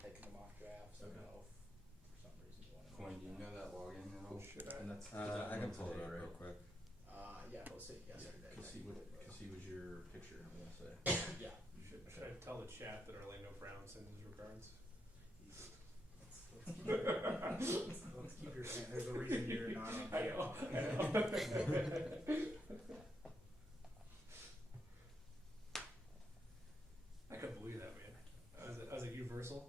taking the mock drafts. I don't Okay. know if for some reason you want to. Coin, do you know that login at all? Should I? And that's I can pull it up real quick. Yeah, I posted it yesterday. Cause he was your picture, I'm gonna say. Yeah. You should. Should I tell the chat that Orlando Brown sends his regards? Let's keep your. There's a reason you're not on. I know. I couldn't believe that, man. I was at Universal.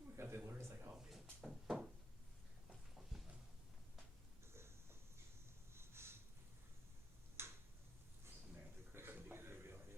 We got the alert. It's like, oh man. Samantha, Chris, and audio.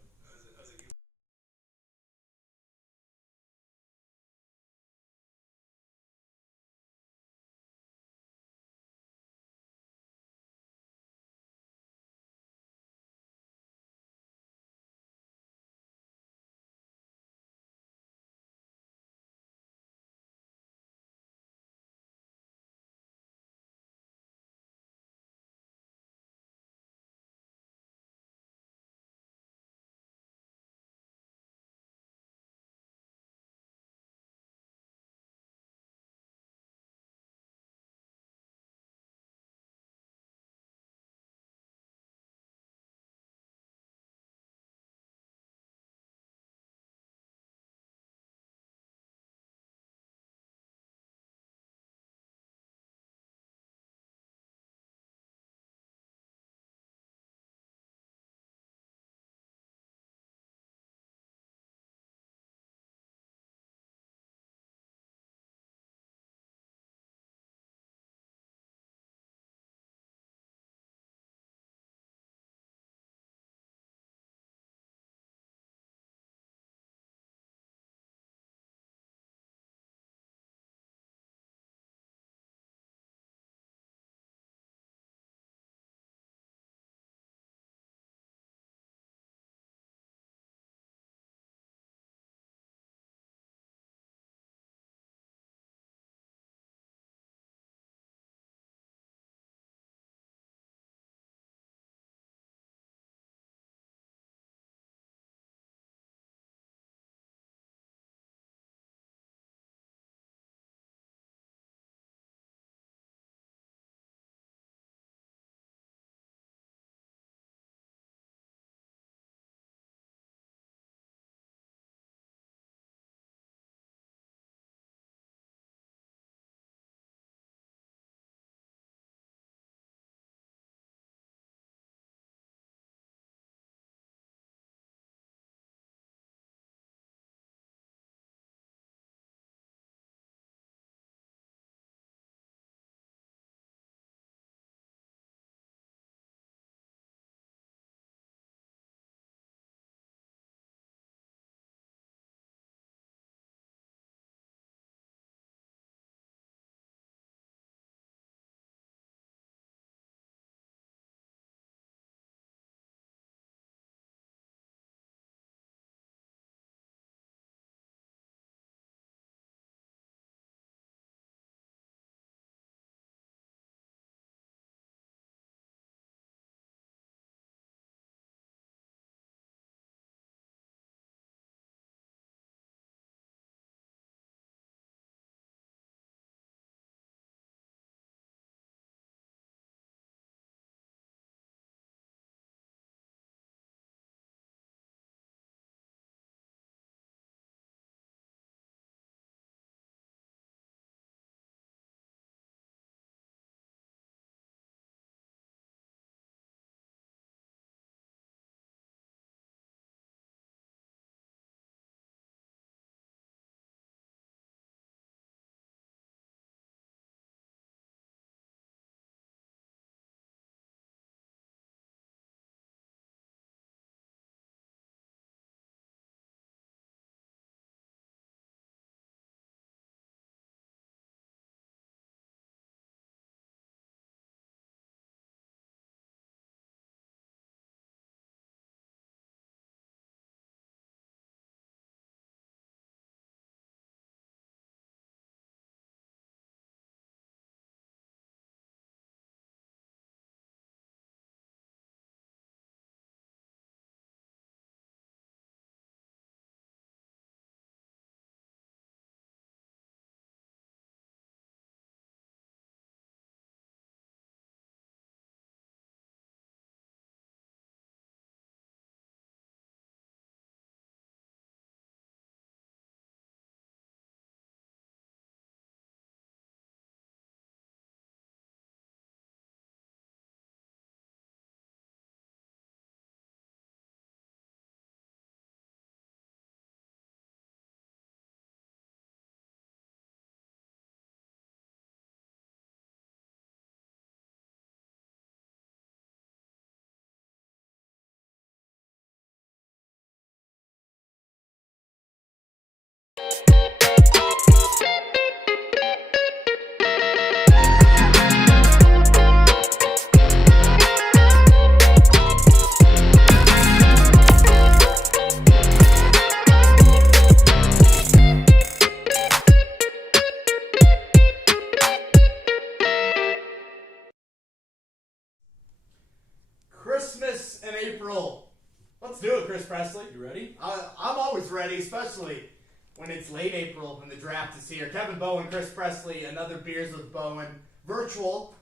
Presley. You ready? I'm always ready, especially when it's late April and the draft is here. Kevin Bowen, Chris Presley, another Beers with Bowen, virtual.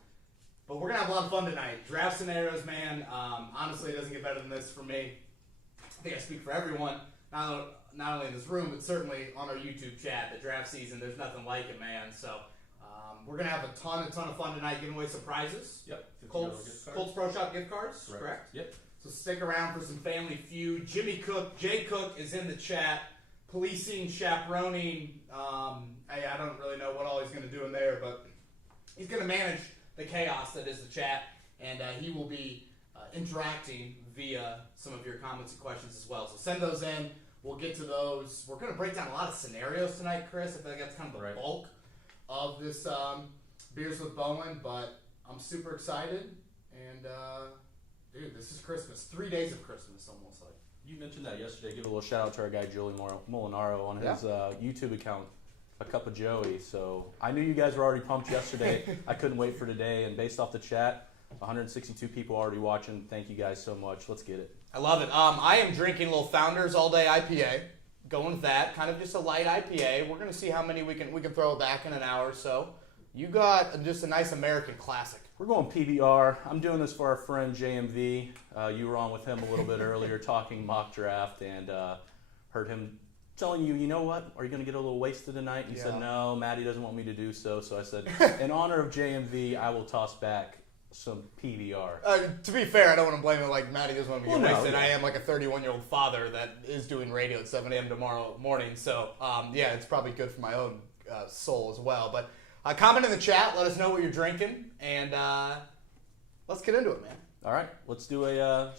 But we're going to have a lot of fun tonight. Draft scenarios, man. Honestly, it doesn't get better than this for me. I think I speak for everyone, not only in this room, but certainly on our YouTube chat. The draft season, there's nothing like it, man. So we're going to have a ton of fun tonight, giving away some prizes. Yep. Colts Pro Shop gift cards, correct? Yep. So stick around for some Family Feud. Jimmy Cook, Jay Cook is in the chat. Policing, chaperoning. I don't really know what all he's going to do in there, but he's going to manage the chaos that is the chat, and he will be interacting via some of your comments and questions as well. So send those in. We'll get to those. We're going to break down a lot of scenarios tonight, Chris. I feel like that's kind of the bulk of this Beers with Bowen, but I'm super excited. And, dude, this is Christmas. 3 days of Christmas, almost like. You mentioned that yesterday. Give a little shout out to our guy, Joey Molinaro, on his YouTube account, A Cup of Joey. So I knew you guys were already pumped yesterday. I couldn't wait for today. And based off the chat, 162 people already watching. Thank you guys so much. Let's get it. I love it. I am drinking a little Founders All Day IPA. Going with that, kind of just a light IPA. We're going to see how many we can throw it back in an hour or so. You got just a nice American classic. We're going PBR. I'm doing this for our friend JMV. You were on with him a little bit earlier talking mock draft, and heard him telling you, you know what, are you going to get a little wasted tonight? And you said, no, Maddie doesn't want me to do so. So I said, in honor of JMV, I will toss back some PBR. To be fair, I don't want to blame it like Maddie doesn't want me to get wasted. No. I am like a 31-year-old father that is doing radio at 7 a.m. tomorrow morning. So, it's probably good for my own soul as well. But comment in the chat. Let us know what you're drinking. And let's get into it, man. All right. Let's do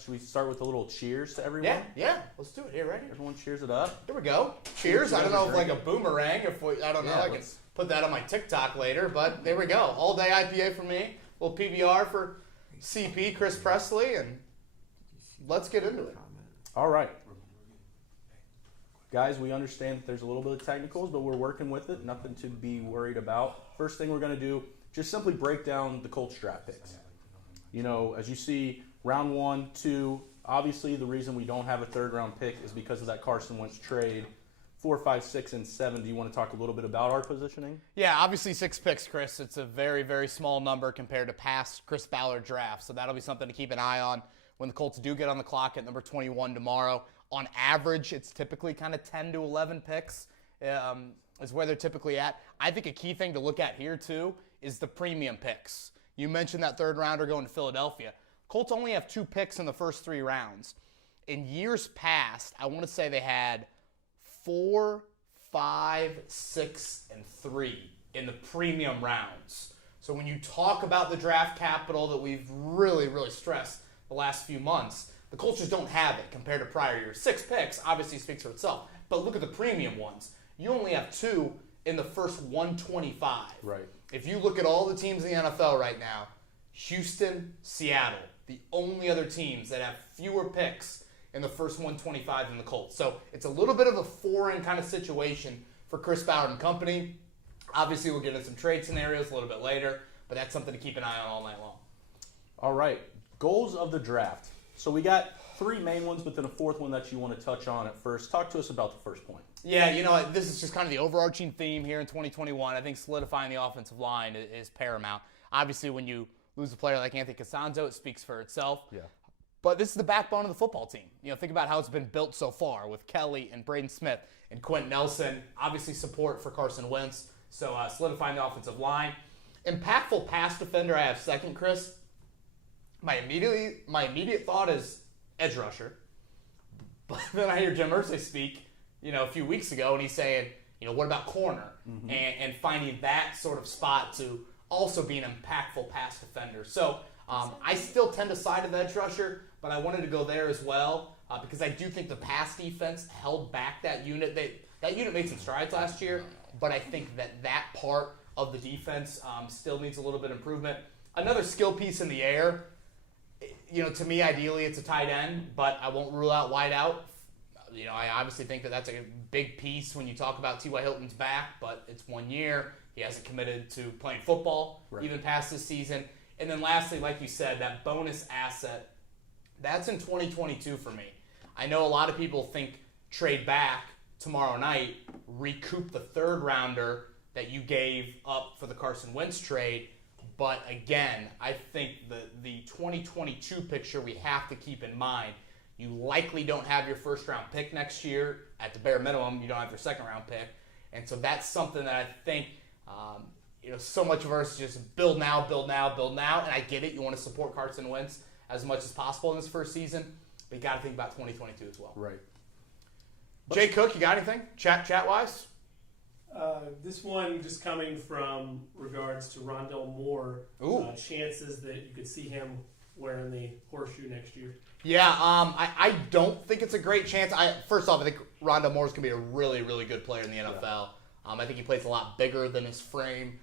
should we start with a little cheers to everyone? Yeah. Let's do it. Here, right here. Everyone cheers it up. Here we go. Cheers. I don't know if like a boomerang, I don't know. I can put that on my TikTok later. But there we go. All day IPA for me. A little PBR for CP, Chris Presley, and let's get into it. All right. Guys, we understand that there's a little bit of technicals, but we're working with it. Nothing to be worried about. First thing we're going to do, just simply break down the Colts draft picks. You know, as you see, round 1, 2, obviously the reason we don't have a third-round pick is because of that Carson Wentz trade. 4, 5, 6, and 7. Do you want to talk a little bit about our positioning? Yeah, obviously 6 picks, Chris. It's a very, very small number compared to past Chris Ballard drafts. So that'll be something to keep an eye on when the Colts do get on the clock at number 21 tomorrow. On average, it's typically kind of 10 to 11 picks is where they're typically at. I think a key thing to look at here, too, is the premium picks. You mentioned that third rounder going to Philadelphia. Colts only have 2 picks in the first 3 rounds. In years past, I want to say they had 4, 5, 6, and 3 in the premium rounds. So when you talk about the draft capital that we've really, really stressed the last few months, the Colts just don't have it compared to prior years. 6 picks obviously speaks for itself, but look at the premium ones. You only have 2 in the first 125. Right. If you look at all the teams in the NFL right now, Houston, Seattle, the only other teams that have fewer picks in the first 125 than the Colts. So it's a little bit of a foreign kind of situation for Chris Ballard and company. Obviously, we'll get into some trade scenarios a little bit later, but that's something to keep an eye on all night long. All right. Goals of the draft. So we got 3 main ones, but then a 4th one that you want to touch on at first. Talk to us about the first point. Yeah, this is just kind of the overarching theme here in 2021. I think solidifying the offensive line is paramount. Obviously, when you lose a player like Anthony Costanzo, it speaks for itself. Yeah. But this is the backbone of the football team. Think about how it's been built so far with Kelly and Braden Smith and Quentin Nelson. Obviously, support for Carson Wentz. So solidifying the offensive line. Impactful pass defender, I have second, Chris. My immediate thought is edge rusher. But then I hear Jim Irsay speak, a few weeks ago, and he's saying, what about corner? Mm-hmm. And finding that sort of spot to also be an impactful pass defender. So I still tend to side of the edge rusher, but I wanted to go there as well because I do think the pass defense held back that unit. That unit made some strides last year, but I think that part of the defense still needs a little bit of improvement. Another skill piece in the air, to me, ideally, it's a tight end, but I won't rule out wide out. I obviously think that's a big piece when you talk about T.Y. Hilton's back, but it's 1 year. He hasn't committed to playing football even past this season. And then lastly, like you said, that bonus asset, that's in 2022 for me. I know a lot of people think trade back tomorrow night, recoup the third rounder that you gave up for the Carson Wentz trade. But again, I think the 2022 picture we have to keep in mind. You likely don't have your first round pick next year. At the bare minimum, you don't have your second round pick. And so that's something that I think, so much of us just build now. And I get it. You want to support Carson Wentz as much as possible in this first season. But you got to think about 2022 as well. Right. Jay Cook, you got anything? Chat-wise? This one just coming from regards to Rondell Moore. Chances that you could see him wearing the horseshoe next year. Yeah, I don't think it's a great chance. First off, I think Rondell Moore's going to be a really, really good player in the NFL. Yeah. I think he plays a lot bigger than his frame.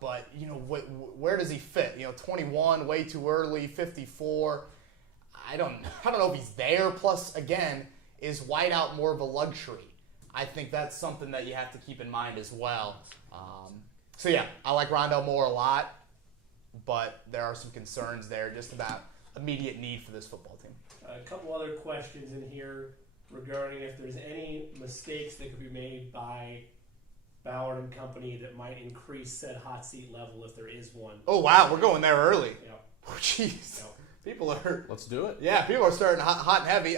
But, where does he fit? 21, way too early, 54. I don't know if he's there. Plus, again, is wideout more of a luxury? I think that's something that you have to keep in mind as well. I like Rondell Moore a lot, but there are some concerns there just about immediate need for this football team. A couple other questions in here regarding if there's any mistakes that could be made by Ballard and company that might increase said hot seat level if there is one. Oh, wow. We're going there early. Yep. Oh, jeez. Yep. People are... Let's do it. Yeah, people are starting hot and heavy.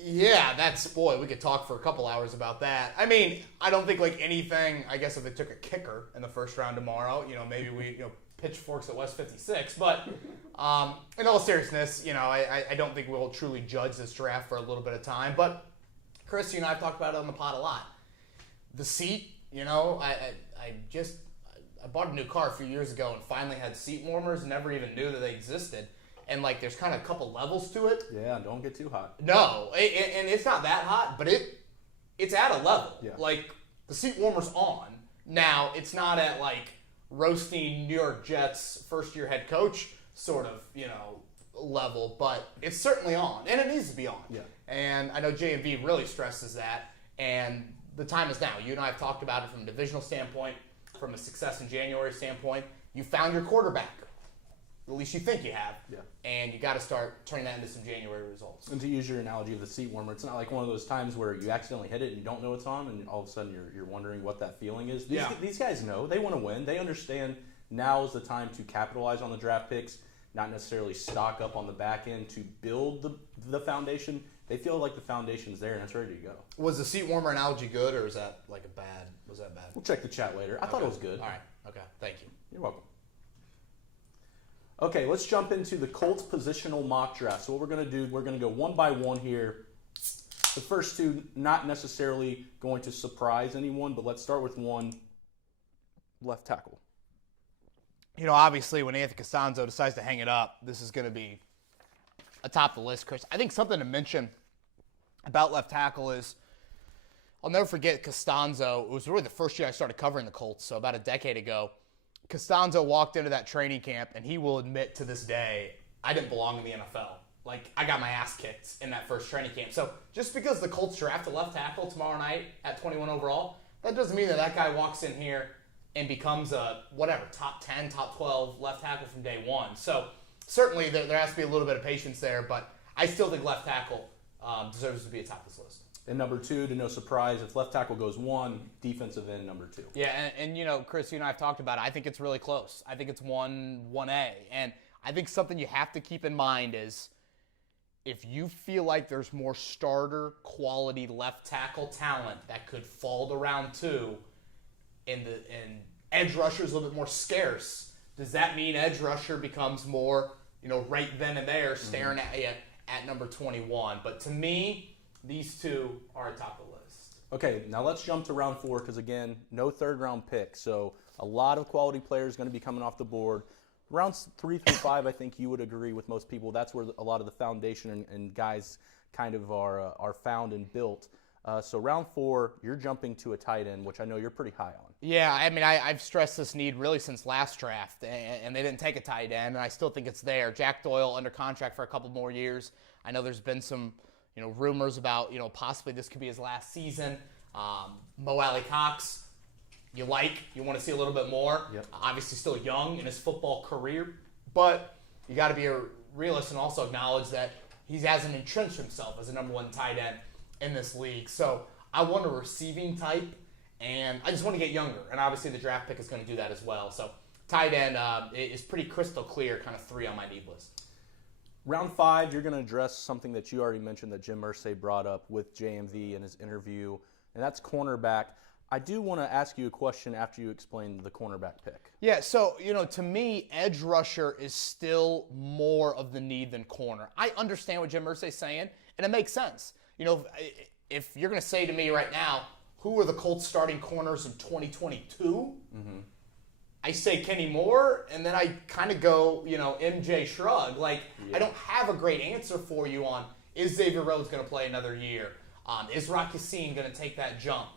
Yeah, we could talk for a couple hours about that. I mean, I don't think anything, I guess if they took a kicker in the first round tomorrow, maybe we, pitchforks at West 56. But in all seriousness, I don't think we'll truly judge this draft for a little bit of time. But Chris, you and I have talked about it on the pod a lot. The seat, I bought a new car a few years ago and finally had seat warmers, never even knew that they existed. And, there's kind of a couple levels to it. Yeah, don't get too hot. No, and it's not that hot, but it's at a level. Yeah. The seat warmer's on. Now, it's not at, roasting New York Jets first-year head coach sort of, level, but it's certainly on, and it needs to be on. Yeah. And I know J&V really stresses that, and the time is now. You and I have talked about it from a divisional standpoint, from a success in January standpoint. You found your quarterback. At least you think you have. Yeah. And you got to start turning that into some January results. And to use your analogy of the seat warmer, it's not like one of those times where you accidentally hit it and you don't know it's on, and all of a sudden you're wondering what that feeling is. These guys know. They want to win. They understand now is the time to capitalize on the draft picks, not necessarily stock up on the back end to build the foundation. They feel like the foundation's there and it's ready to go. Was the seat warmer analogy good, or was that was that bad? We'll check the chat later. I thought it was good. All right. Okay. Thank you. You're welcome. Okay, let's jump into the Colts positional mock draft. So what we're going to do, we're going to go one by one here. The first two, not necessarily going to surprise anyone, but let's start with one, left tackle. Obviously, when Anthony Costanzo decides to hang it up, this is going to be atop the list, Chris. I think something to mention about left tackle is, I'll never forget Costanzo. It was really the first year I started covering the Colts, so about a decade ago. Costanzo walked into that training camp, and he will admit to this day, I didn't belong in the NFL. I got my ass kicked in that first training camp. So just because the Colts draft a left tackle tomorrow night at 21 overall, that doesn't mean that guy walks in here and becomes a, top 10, top 12 left tackle from day one. So certainly there has to be a little bit of patience there, but I still think left tackle deserves to be atop this list. And number two, to no surprise, if left tackle goes one, defensive end number two. Yeah, and Chris, you and I have talked about it. I think it's really close. I think it's 1A. And I think something you have to keep in mind is if you feel like there's more starter quality left tackle talent that could fall to round two and edge rusher is a little bit more scarce, does that mean edge rusher becomes more, right then and there staring at you at number 21? But to me, these two are atop the list. Okay, now let's jump to round four because, again, no third-round pick. So a lot of quality players going to be coming off the board. Rounds 3 through 5, I think you would agree with most people. That's where a lot of the foundation and guys kind of are found and built. So round 4, you're jumping to a tight end, which I know you're pretty high on. Yeah, I mean, I've stressed this need really since last draft, and they didn't take a tight end, and I still think it's there. Jack Doyle under contract for a couple more years. I know there's been some rumors about, possibly this could be his last season. Mo Alley Cox, you want to see a little bit more. Yep. Obviously still young in his football career, but you got to be a realist and also acknowledge that he hasn't entrenched himself as a number one tight end in this league. So I want a receiving type, and I just want to get younger. And obviously the draft pick is going to do that as well. So tight end is pretty crystal clear, kind of 3 on my need list. Round 5, you're going to address something that you already mentioned that Jim Irsay brought up with JMV in his interview, and that's cornerback. I do want to ask you a question after you explain the cornerback pick. Yeah, so, to me, edge rusher is still more of the need than corner. I understand what Jim Irsay's saying, and it makes sense. If you're going to say to me right now, who are the Colts starting corners in 2022? I say Kenny Moore, and then I kind of go, MJ shrug. I don't have a great answer for you on, is Xavier Rhodes going to play another year? Is Rock Ya-Sin going to take that jump?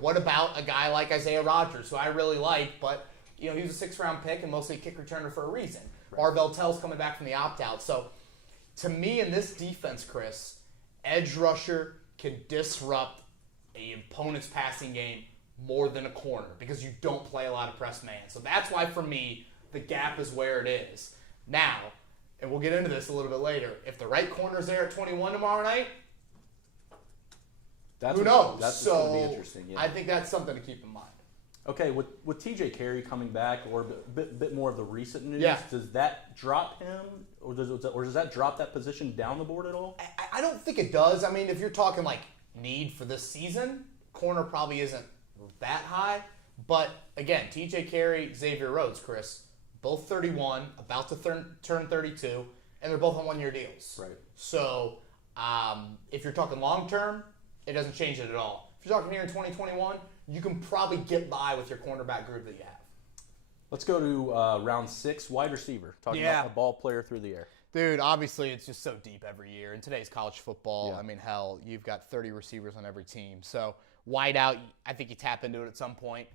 What about a guy like Isaiah Rodgers, who I really like, but, he was a 6th-round pick and mostly a kick returner for a reason. Right. Arvell Tell's coming back from the opt-out. So, to me, in this defense, Chris, edge rusher can disrupt an opponent's passing game more than a corner because you don't play a lot of press man. So that's why, for me, the gap is where it is. Now, and we'll get into this a little bit later, if the right corner's there at 21 tomorrow night, who knows? That's so going to be interesting. Yeah. I think that's something to keep in mind. Okay, with TJ Carey coming back, or a bit more of the recent news, yeah. Does that drop him, or does that drop that position down the board at all? I don't think it does. I mean, if you're talking need for this season, corner probably isn't that high. But again, TJ Carey, Xavier Rhodes, Chris, both 31, about to turn 32, and they're both on 1-year deals. Right. So if you're talking long term, it doesn't change it at all. If you're talking here in 2021, you can probably get by with your cornerback group that you have. Let's go to round 6, wide receiver. Talking about a ball player through the air. Dude, obviously it's just so deep every year. In today's college football, Yeah. I mean, hell, you've got 30 receivers on every team. So wide out, I think you tap into it at some point.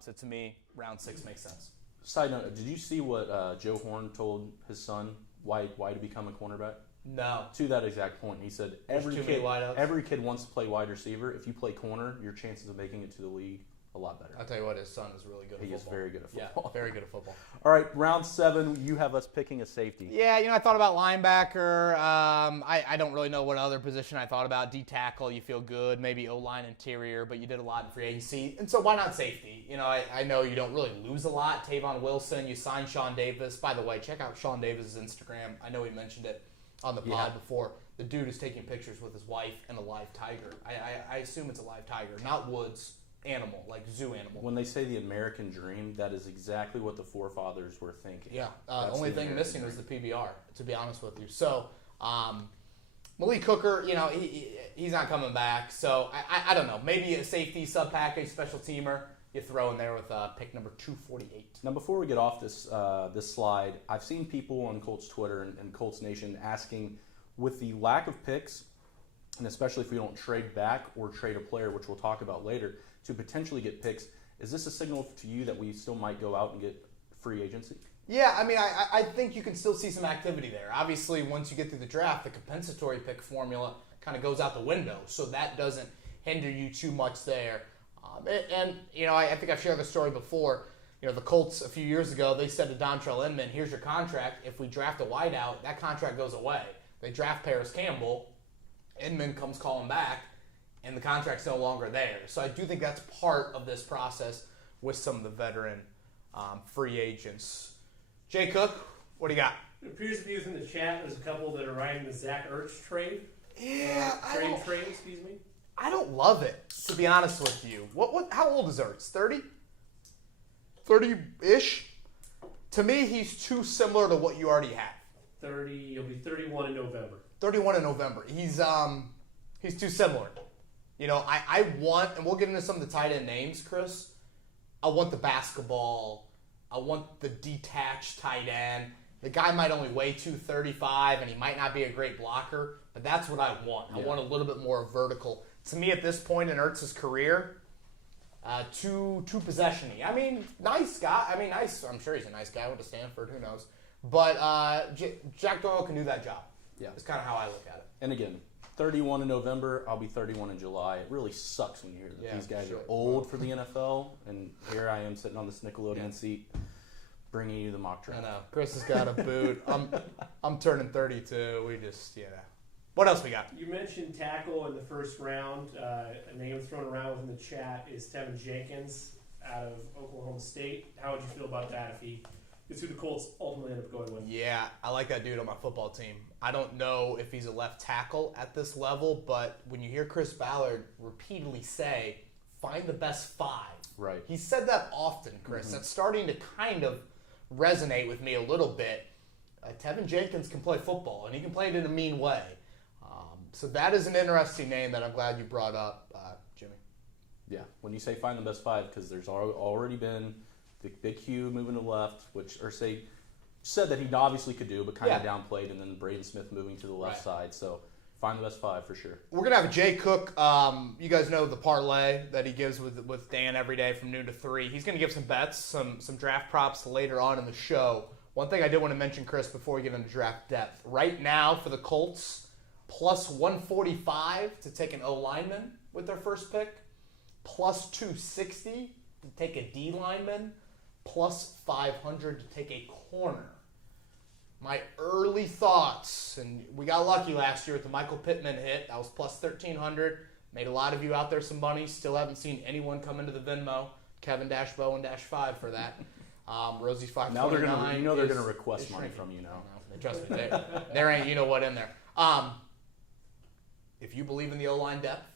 So to me, round 6 makes sense. Side note, did you see what Joe Horn told his son why to become a cornerback? No. To that exact point, he said every too many wideouts. every kid wants to play wide receiver. If you play corner, your chances of making it to the league a lot better. I'll tell you what, his son is really good at He football. is very good at football. Yeah, very good at football. All right, round 7, you have us picking a safety. Yeah, I thought about linebacker. I don't really know what other position I thought about. D tackle, you feel good. Maybe O-line interior, but you did a lot in free agency. And so why not safety? I know you don't really lose a lot. Tavon Wilson, you signed Sean Davis. By the way, check out Sean Davis' Instagram. I know he mentioned it on the pod before. The dude is taking pictures with his wife and a live tiger. I assume it's a live tiger, not woods animal, like zoo animal. When they say the American dream, that is exactly what the forefathers were thinking. Yeah, only thing missing was the PBR, to be honest with you. So, Malik Hooker, he's not coming back. So, I don't know. Maybe a safety, sub-package, special teamer you throw in there with pick number 248. Now, before we get off this slide, I've seen people on Colts Twitter and Colts Nation asking, with the lack of picks, and especially if we don't trade back or trade a player, which we'll talk about later, to potentially get picks, is this a signal to you that we still might go out and get free agency? Yeah, I mean, I think you can still see some activity there. Obviously, once you get through the draft, the compensatory pick formula kind of goes out the window, so that doesn't hinder you too much there. I think I've shared the story before. The Colts a few years ago, they said to Dontrell Inman, here's your contract. If we draft a wideout, that contract goes away. They draft Paris Campbell. Inman comes calling back, and the contract's no longer there. So I do think that's part of this process with some of the veteran free agents. Jay Cook, what do you got? It appears to be within the chat. There's a couple that are riding the Zach Ertz trade. Yeah, Trade, excuse me. I don't love it, to be honest with you. How old is Ertz? 30? 30-ish? To me, he's too similar to what you already have. 30. He'll be 31 in November. 31 in November. He's too similar. I want, and we'll get into some of the tight end names, Chris. I want the basketball. I want the detached tight end. The guy might only weigh 235, and he might not be a great blocker, but that's what I want. I want a little bit more vertical. To me, at this point in Ertz's career, too possession-y. I mean, nice guy. I mean, nice. I'm sure he's a nice guy. Went to Stanford. Who knows? But Jack Doyle can do that job. Yeah. It's kind of how I look at it. And again, 31 in November, I'll be 31 in July. It really sucks when you hear that these guys are old for the NFL, and here I am sitting on this Nickelodeon seat bringing you the mock draft. I know. Chris has got a boot. I'm turning 32. We just, What else we got? You mentioned tackle in the first round. A name thrown around within the chat is Tevin Jenkins out of Oklahoma State. How would you feel about that if he gets who the Colts ultimately end up going with? Yeah, I like that dude on my football team. I don't know if he's a left tackle at this level, but when you hear Chris Ballard repeatedly say, find the best 5. Right. He said that often, Chris. That's starting to kind of resonate with me a little bit. Tevin Jenkins can play football, and he can play it in a mean way. So that is an interesting name that I'm glad you brought up, Jimmy. Yeah, when you say find the best 5, because there's already been the Big Hugh moving to the left, which Irsay said that he obviously could do, but kind of downplayed, and then Braden Smith moving to the left side. So find the best 5 for sure. We're going to have a Jay Cook. You guys know the parlay that he gives with Dan every day from noon to 3. He's going to give some bets, some draft props later on in the show. One thing I did want to mention, Chris, before we get into draft depth. Right now for the Colts, plus 145 to take an O lineman with their first pick, plus 260 to take a D lineman, plus 500 to take a corner. My early thoughts, and we got lucky last year with the Michael Pittman hit. That was plus 1,300. Made a lot of you out there some money. Still haven't seen anyone come into the Venmo. Kevin-Bowen-5 for that. Rosie's 529. Now they're gonna request money from you now. Trust me, there ain't you know what in there. If you believe in the O-line depth,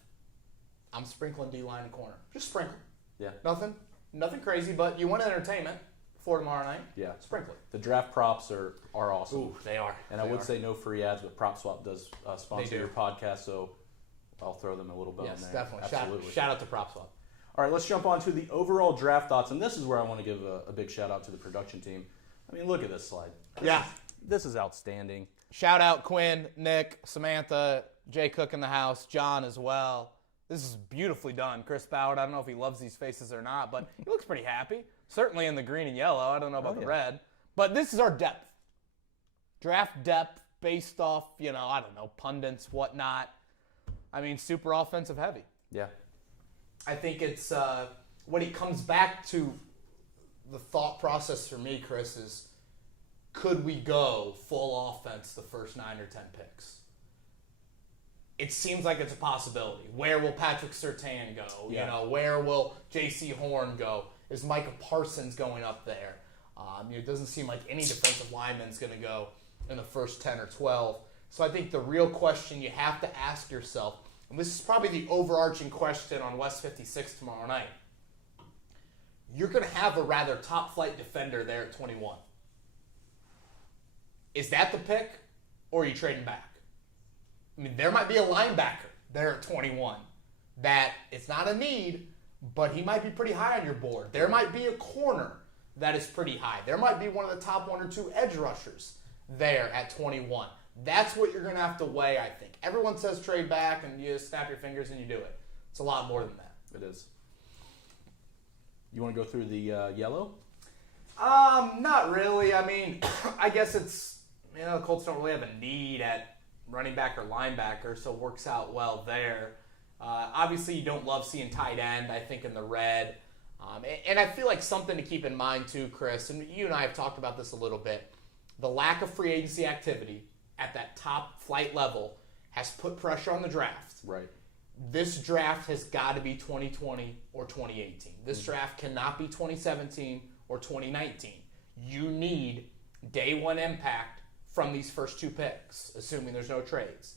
I'm sprinkling D-line and corner. Just sprinkle. Yeah. Nothing crazy, but you want entertainment for tomorrow night. Yeah. Sprinkle it. The draft props are awesome. Ooh, they are. And I would say no free ads, but PropSwap does sponsor your podcast, so I'll throw them a little bit Yes, in there. definitely. Absolutely. Shout out to PropSwap. All right, let's jump on to the overall draft thoughts, and this is where I want to give a big shout out to the production team. I mean, look at this slide. This is outstanding. Shout out Quinn, Nick, Samantha, Jay Cook in the house, John as well. This is beautifully done. Chris Ballard, I don't know if he loves these faces or not, but he looks pretty happy. Certainly in the green and yellow. I don't know about the red. But this is our depth. Draft depth based off, I don't know, pundits, whatnot. I mean, super offensive heavy. Yeah. I think it's when it comes back to the thought process for me, Chris, is could we go full offense the first 9 or 10 picks? It seems like it's a possibility. Where will Patrick Surtain go? Yeah. Where will J.C. Horn go? Is Micah Parsons going up there? It doesn't seem like any defensive lineman's going to go in the first 10 or 12. So I think the real question you have to ask yourself, and this is probably the overarching question on West 56 tomorrow night, you're going to have a rather top-flight defender there at 21. Is that the pick, or are you trading back? I mean, there might be a linebacker there at 21 that it's not a need, but he might be pretty high on your board. There might be a corner that is pretty high. There might be one of the top 1 or 2 edge rushers there at 21. That's what you're going to have to weigh, I think. Everyone says trade back, and you just snap your fingers and you do it. It's a lot more than that. It is. You want to go through the yellow? Not really. I mean, I guess it's, the Colts don't really have a need at running back or linebacker, so it works out well there. Obviously, you don't love seeing tight end, I think, in the red. And I feel like something to keep in mind, too, Chris, and you and I have talked about this a little bit, the lack of free agency activity at that top flight level has put pressure on the draft. Right. This draft has got to be 2020 or 2018. This draft cannot be 2017 or 2019. You need day one impact from these first 2 picks, assuming there's no trades.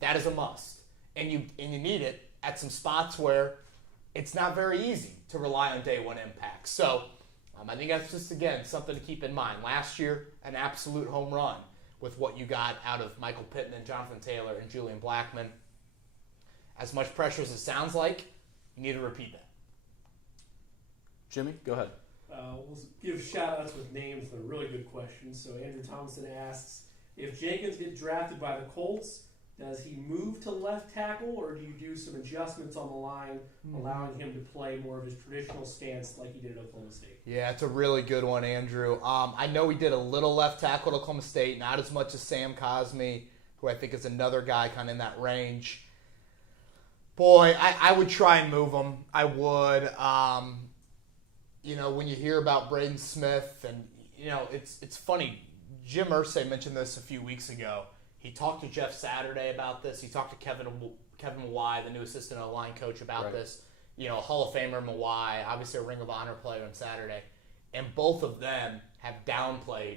That is a must. And you need it at some spots where it's not very easy to rely on day one impact. So I think that's just, again, something to keep in mind. Last year, an absolute home run with what you got out of Michael Pittman, Jonathan Taylor, and Julian Blackmon. As much pressure as it sounds like, you need to repeat that. Jimmy, go ahead. We'll give shout-outs with names. They're really good questions. So Andrew Thompson asks, if Jenkins gets drafted by the Colts, does he move to left tackle, or do you do some adjustments on the line, allowing him to play more of his traditional stance like he did at Oklahoma State? Yeah, it's a really good one, Andrew. I know he did a little left tackle at Oklahoma State, not as much as Sam Cosmi, who I think is another guy kind of in that range. Boy, I would try and move him. I would. When you hear about Braden Smith, and, it's funny. Jim Irsay mentioned this a few weeks ago. He talked to Jeff Saturday about this. He talked to Kevin Mawai, the new assistant line coach, about this. Hall of Famer Mawai, obviously a Ring of Honor player on Saturday. And both of them have downplayed,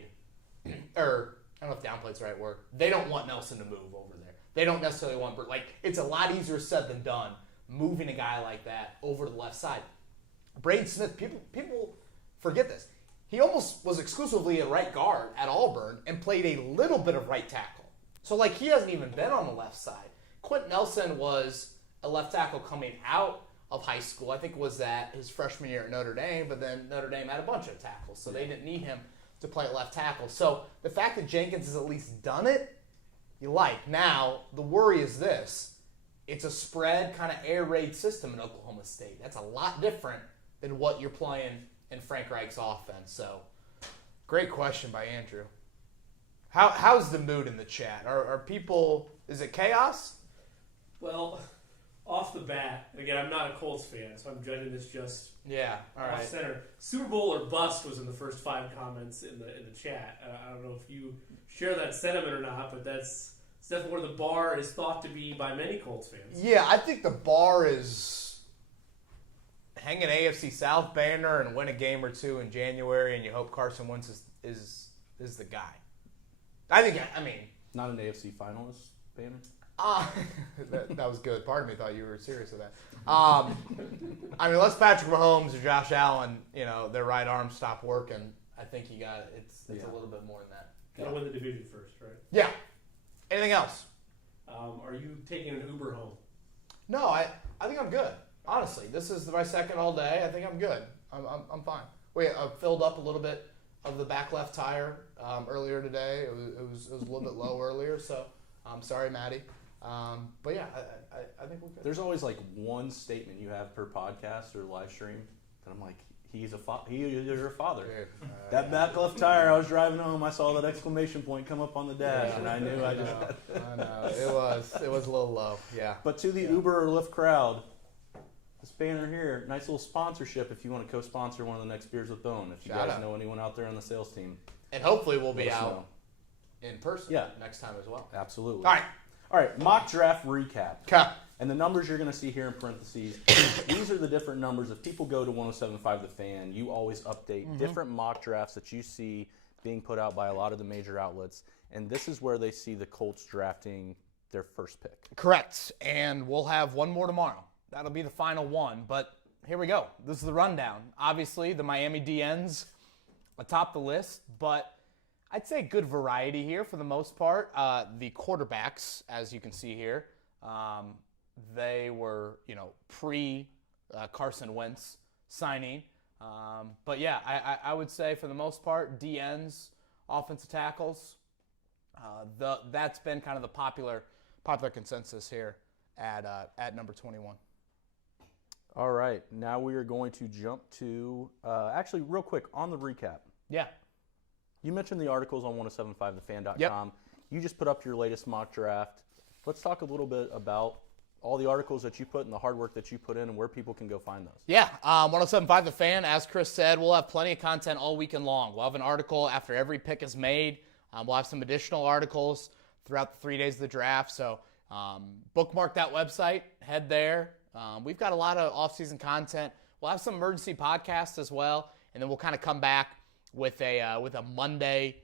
or I don't know if downplayed's the right word. They don't want Nelson to move over there. They don't necessarily want, it's a lot easier said than done, moving a guy like that over to the left side. Braden Smith, people forget this. He almost was exclusively a right guard at Auburn and played a little bit of right tackle. So, he hasn't even been on the left side. Quentin Nelson was a left tackle coming out of high school. I think was that his freshman year at Notre Dame, but then Notre Dame had a bunch of tackles, so they didn't need him to play at left tackle. So the fact that Jenkins has at least done it, you like. Now, the worry is this. It's a spread kind of air raid system in Oklahoma State. That's a lot different than what you're playing in Frank Reich's offense. So, great question by Andrew. How's the mood in the chat? Are people, is it chaos? Well, off the bat, again, I'm not a Colts fan, so I'm judging this just all right. off center. Super Bowl or bust was in the first 5 comments in the chat. I don't know if you share that sentiment or not, but it's definitely where the bar is thought to be by many Colts fans. Yeah, I think the bar is hang an AFC South banner and win a game or two in January, and you hope Carson Wentz is the guy. I mean, Not an AFC finalist banner? that was good. Part of me thought you were serious with that. Unless Patrick Mahomes or Josh Allen, their right arms stop working, I think you got it. It's a little bit more than that. Got to win the division first, right? Yeah. Anything else? Are you taking an Uber home? No, I think I'm good. Honestly, this is my second all day. I think I'm good. I'm fine. I filled up a little bit of the back left tire earlier today. It was a little bit low earlier, so I'm sorry, Maddie. But yeah, I think we're good. There's always one statement you have per podcast or live stream that I'm like, he's your father. Dude, that back left tire, I was driving home, I saw that exclamation point come up on the dash, and I knew I just. I know. It was a little low. Yeah. But to the Uber or Lyft crowd, this banner here, nice little sponsorship if you want to co-sponsor one of the next Beers with Bowen. If you Shout guys out. know anyone out there on the sales team. And hopefully we'll be let us out know. in person next time as well. Absolutely. All right. Mock draft recap. Okay. And the numbers you're going to see here in parentheses, these are the different numbers. If people go to 107.5 The Fan, you always update different mock drafts that you see being put out by a lot of the major outlets. And this is where they see the Colts drafting their first pick. Correct. And we'll have one more tomorrow. That'll be the final one. But here we go. This is the rundown. Obviously, the Miami DNs atop the list, but I'd say good variety here for the most part. The quarterbacks, as you can see here, they were, pre Carson Wentz signing. But yeah, I would say for the most part, DNs, offensive tackles, that's been kind of the popular consensus here at number 21. All right, now we are going to jump to, actually real quick, on the recap. Yeah. You mentioned the articles on 1075thefan.com. Yep. You just put up your latest mock draft. Let's talk a little bit about all the articles that you put and the hard work that you put in and where people can go find those. Yeah, 1075 The Fan, as Chris said, we'll have plenty of content all weekend long. We'll have an article after every pick is made. We'll have some additional articles throughout the 3 days of the draft. So bookmark that website, head there. We've got a lot of off-season content. We'll have some emergency podcasts as well, and then we'll kind of come back with a Monday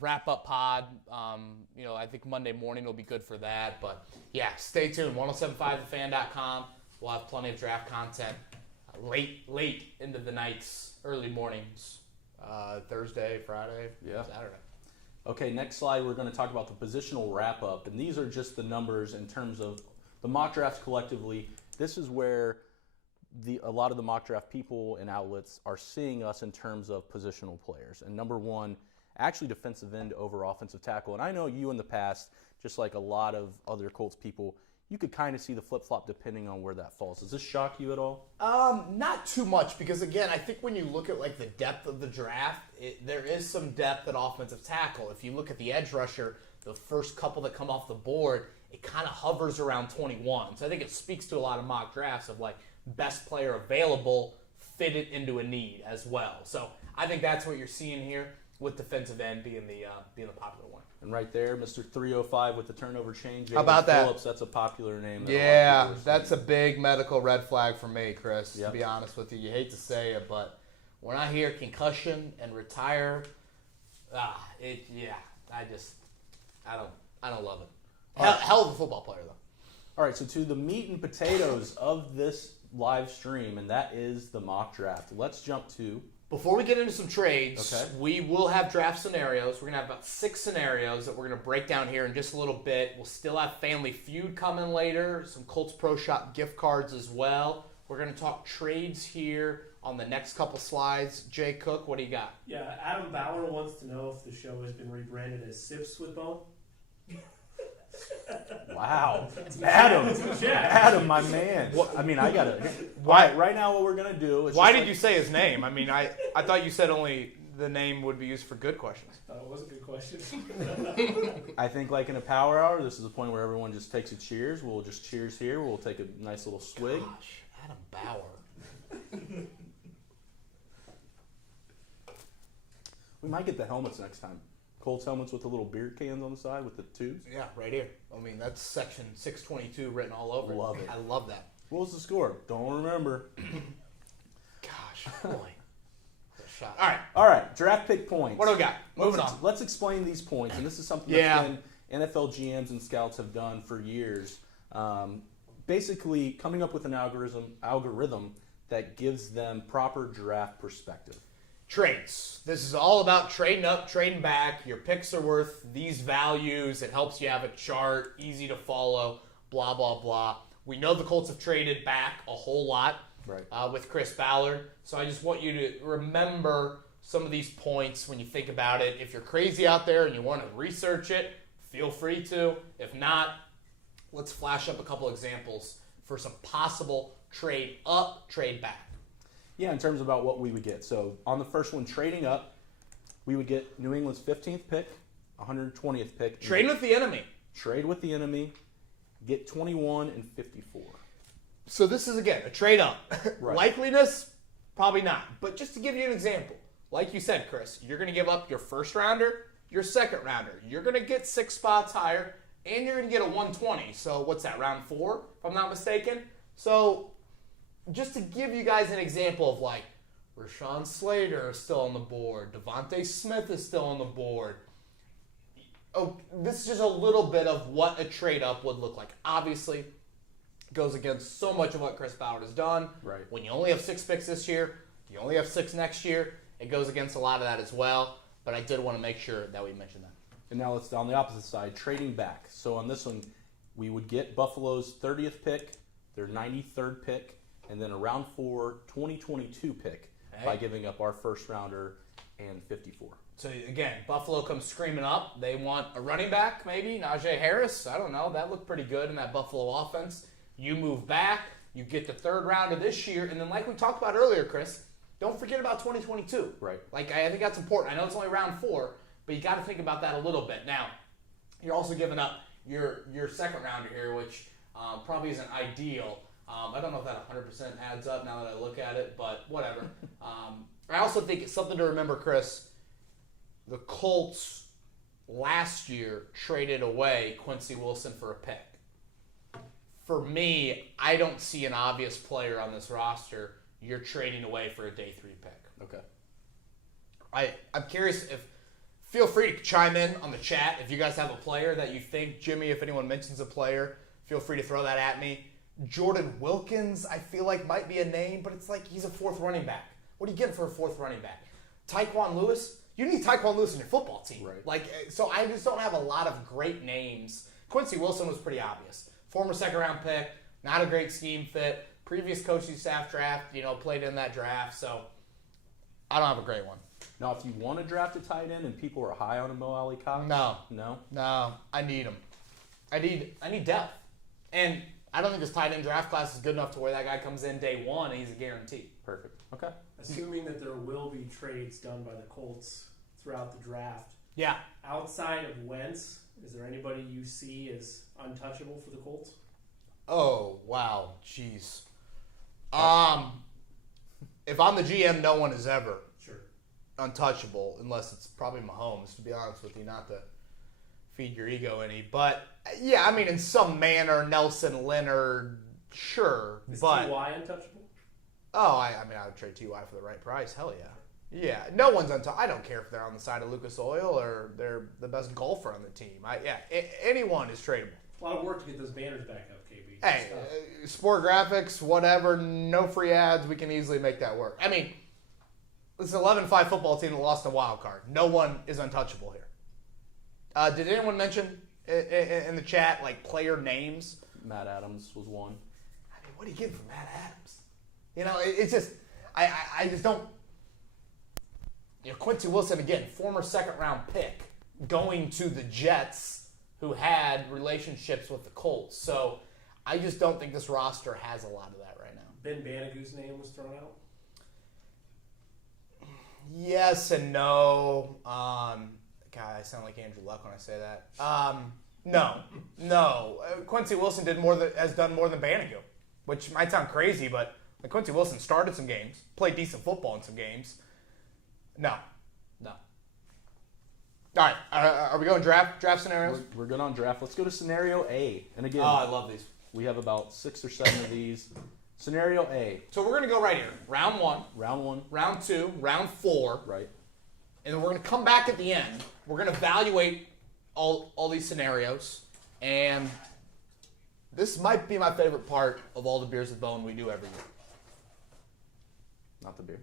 wrap-up pod. I think Monday morning will be good for that. But, yeah, stay tuned. 1075thefan.com. We'll have plenty of draft content late into the nights, early mornings, Thursday, Friday, Saturday. Okay, next slide, we're going to talk about the positional wrap-up. And these are just the numbers in terms of the mock drafts collectively. This is where a lot of the mock draft people and outlets are seeing us in terms of positional players. And number one, actually defensive end over offensive tackle. And I know you in the past, just like a lot of other Colts people, you could kind of see the flip-flop depending on where that falls. Does this shock you at all? Not too much, because again, I think when you look at the depth of the draft, there is some depth at offensive tackle. If you look at the edge rusher, the first couple that come off the board, it kind of hovers around 21. So I think it speaks to a lot of mock drafts of best player available fitted into a need as well. So I think that's what you're seeing here. with defensive end being the popular one. And right there, Mr. 305 with the turnover change. How about that? Phillips, that's a popular name. that a lot of Yeah, people are that's a saying. big medical red flag for me, Chris, Yep. to be honest with you. You hate to say it, but when I hear concussion and retire, I don't love it. Hell of a football player, though. All right, so to the meat and potatoes of this live stream, and that is the mock draft. Let's jump to... Before we get into some trades, Okay. we will have draft scenarios. We're going to have about 6 scenarios that we're going to break down here in just a little bit. We'll still have Family Feud coming later, some Colts Pro Shop gift cards as well. We're going to talk trades here on the next couple slides. Jay Cook, what do you got? Yeah, Adam Bauer wants to know if the show has been rebranded as Sips with Bowen. Wow. Jack. Adam, my man. I mean, I got to... Why- Right now what we're going to do is... Why did you say his name? I mean, I thought you said only the name would be used for good questions. That was a good question. I think like in a power hour, this is a point where everyone just takes a cheers. We'll just cheers here. We'll take a nice little swig. Gosh, Adam Bauer. We might get the helmets next time. Colts helmets with the little beer cans on the side with the tubes. Yeah, right here. I mean, that's section 622 written all over. Love it. I love that. What was the score? Don't remember. Gosh, boy. What a shot. All right, All right, draft pick points. what do we got? Moving on. Let's explain these points, and this is something Yeah. that NFL GMs and scouts have done for years. Basically, coming up with an algorithm that gives them proper draft perspective. Trades. This is all about trading up, trading back. Your picks are worth these values. It helps you have a chart, easy to follow, blah, blah, blah. We know the Colts have traded back a whole lot Right. with Chris Ballard. So I just want you to remember some of these points when you think about it. If you're crazy out there and you want to research it, feel free to. If not, let's flash up a couple examples for some possible trade up, trade back. Yeah, in terms about what we would get. So on the first one, trading up, we would get New England's 15th pick, 120th pick. Trade with the enemy. Trade with the enemy, get 21 and 54. So this is, again, a trade up. Right. Likeliness, probably not. But just to give you an example, like you said, Chris, you're going to give up your first rounder, your second rounder. You're going to get 6 spots higher, and you're going to get a 120. So what's that, round 4, if I'm not mistaken? So just to give you guys an example of like, Rashawn Slater is still on the board. Devontae Smith is still on the board. Oh, this is just a little bit of what a trade up would look like. Obviously, it goes against so much of what Chris Ballard has done. Right. When you only have 6 picks this year, you only have 6 next year, it goes against a lot of that as well. But I did want to make sure that we mentioned that. And now let's on the opposite side, trading back. So on this one, we would get Buffalo's 30th pick, their 93rd pick, and then a round 4 2022 pick by giving up our first rounder and 54. So again, Buffalo comes screaming up. They want a running back, maybe Najee Harris. I don't know. That looked pretty good in that Buffalo offense. You move back. You get the 3rd round of this year, and then like we talked about earlier, Chris, don't forget about 2022. Right. Like I think that's important. I know it's only round 4, but you got to think about that a little bit. Now, you're also giving up your second rounder here, which probably isn't ideal. I don't know if that 100% adds up now that I look at it, but whatever. I also think it's something to remember, Chris. The Colts last year traded away Quincy Wilson for a pick. For me, I don't see an obvious player on this roster you're trading away for a day 3 pick. Okay. I'm curious if... Feel free to chime in on the chat if you guys have a player that you think. Jimmy, if anyone mentions a player, feel free to throw that at me. Jordan Wilkins, I feel like might be a name, but it's like he's a 4th running back. What are you getting for a 4th running back? Tyquan Lewis? You need Tyquan Lewis in your football team. Right. Like, so I just don't have a lot of great names. Quincy Wilson was pretty obvious. Former 2nd round pick, not a great scheme fit. Previous coaching staff draft, played in that draft. So I don't have a great one. Now, if you want to draft a tight end and people are high on a Mo Ali Cox, No, I need him. I need depth. And I don't think this tight end draft class is good enough to where that guy comes in day 1 and he's a guarantee. Perfect. Okay. Assuming that there will be trades done by the Colts throughout the draft, Yeah. outside of Wentz, is there anybody you see as untouchable for the Colts? Oh, wow. Jeez. If I'm the GM, no one is ever. Sure. untouchable unless it's probably Mahomes, to be honest with you, not to feed your ego any. But, yeah, I mean, in some manner, Nelson, Leonard, sure. Is but T.Y. untouchable? Oh, I mean, I would trade T.Y. for the right price. Hell yeah. Yeah, no one's untouchable. I don't care if they're on the side of Lucas Oil or they're the best golfer on the team. Anyone is tradable. A lot of work to get those banners back up, KB. Hey, sport graphics, whatever, no free ads. We can easily make that work. I mean, this is an 11-5 football team that lost a wild card. No one is untouchable here. Did anyone mention in the chat, like, player names? Matt Adams was one. I mean, what do you get for Matt Adams? You know, it's just, I just don't. You know, Quincy Wilson, again, former second-round pick, going to the Jets, who had relationships with the Colts. So I just don't think this roster has a lot of that right now. Ben Banagou's name was thrown out. Yes and no. God, I sound like Andrew Luck when I say that. No. Quincy Wilson has done more than Banagou, which might sound crazy, but Quincy Wilson started some games, played decent football in some games. No. All right, are we going draft scenarios? We're good on draft. Let's go to scenario A. And again, I love these. we have about 6 or 7 of these. Scenario A. So we're going to go right here. Round 1, Round 1. round 2, round 4. Right. And then we're going to come back at the end. We're going to evaluate all these scenarios. And this might be my favorite part of all the Beers with Bowen we do every year. Not the beer.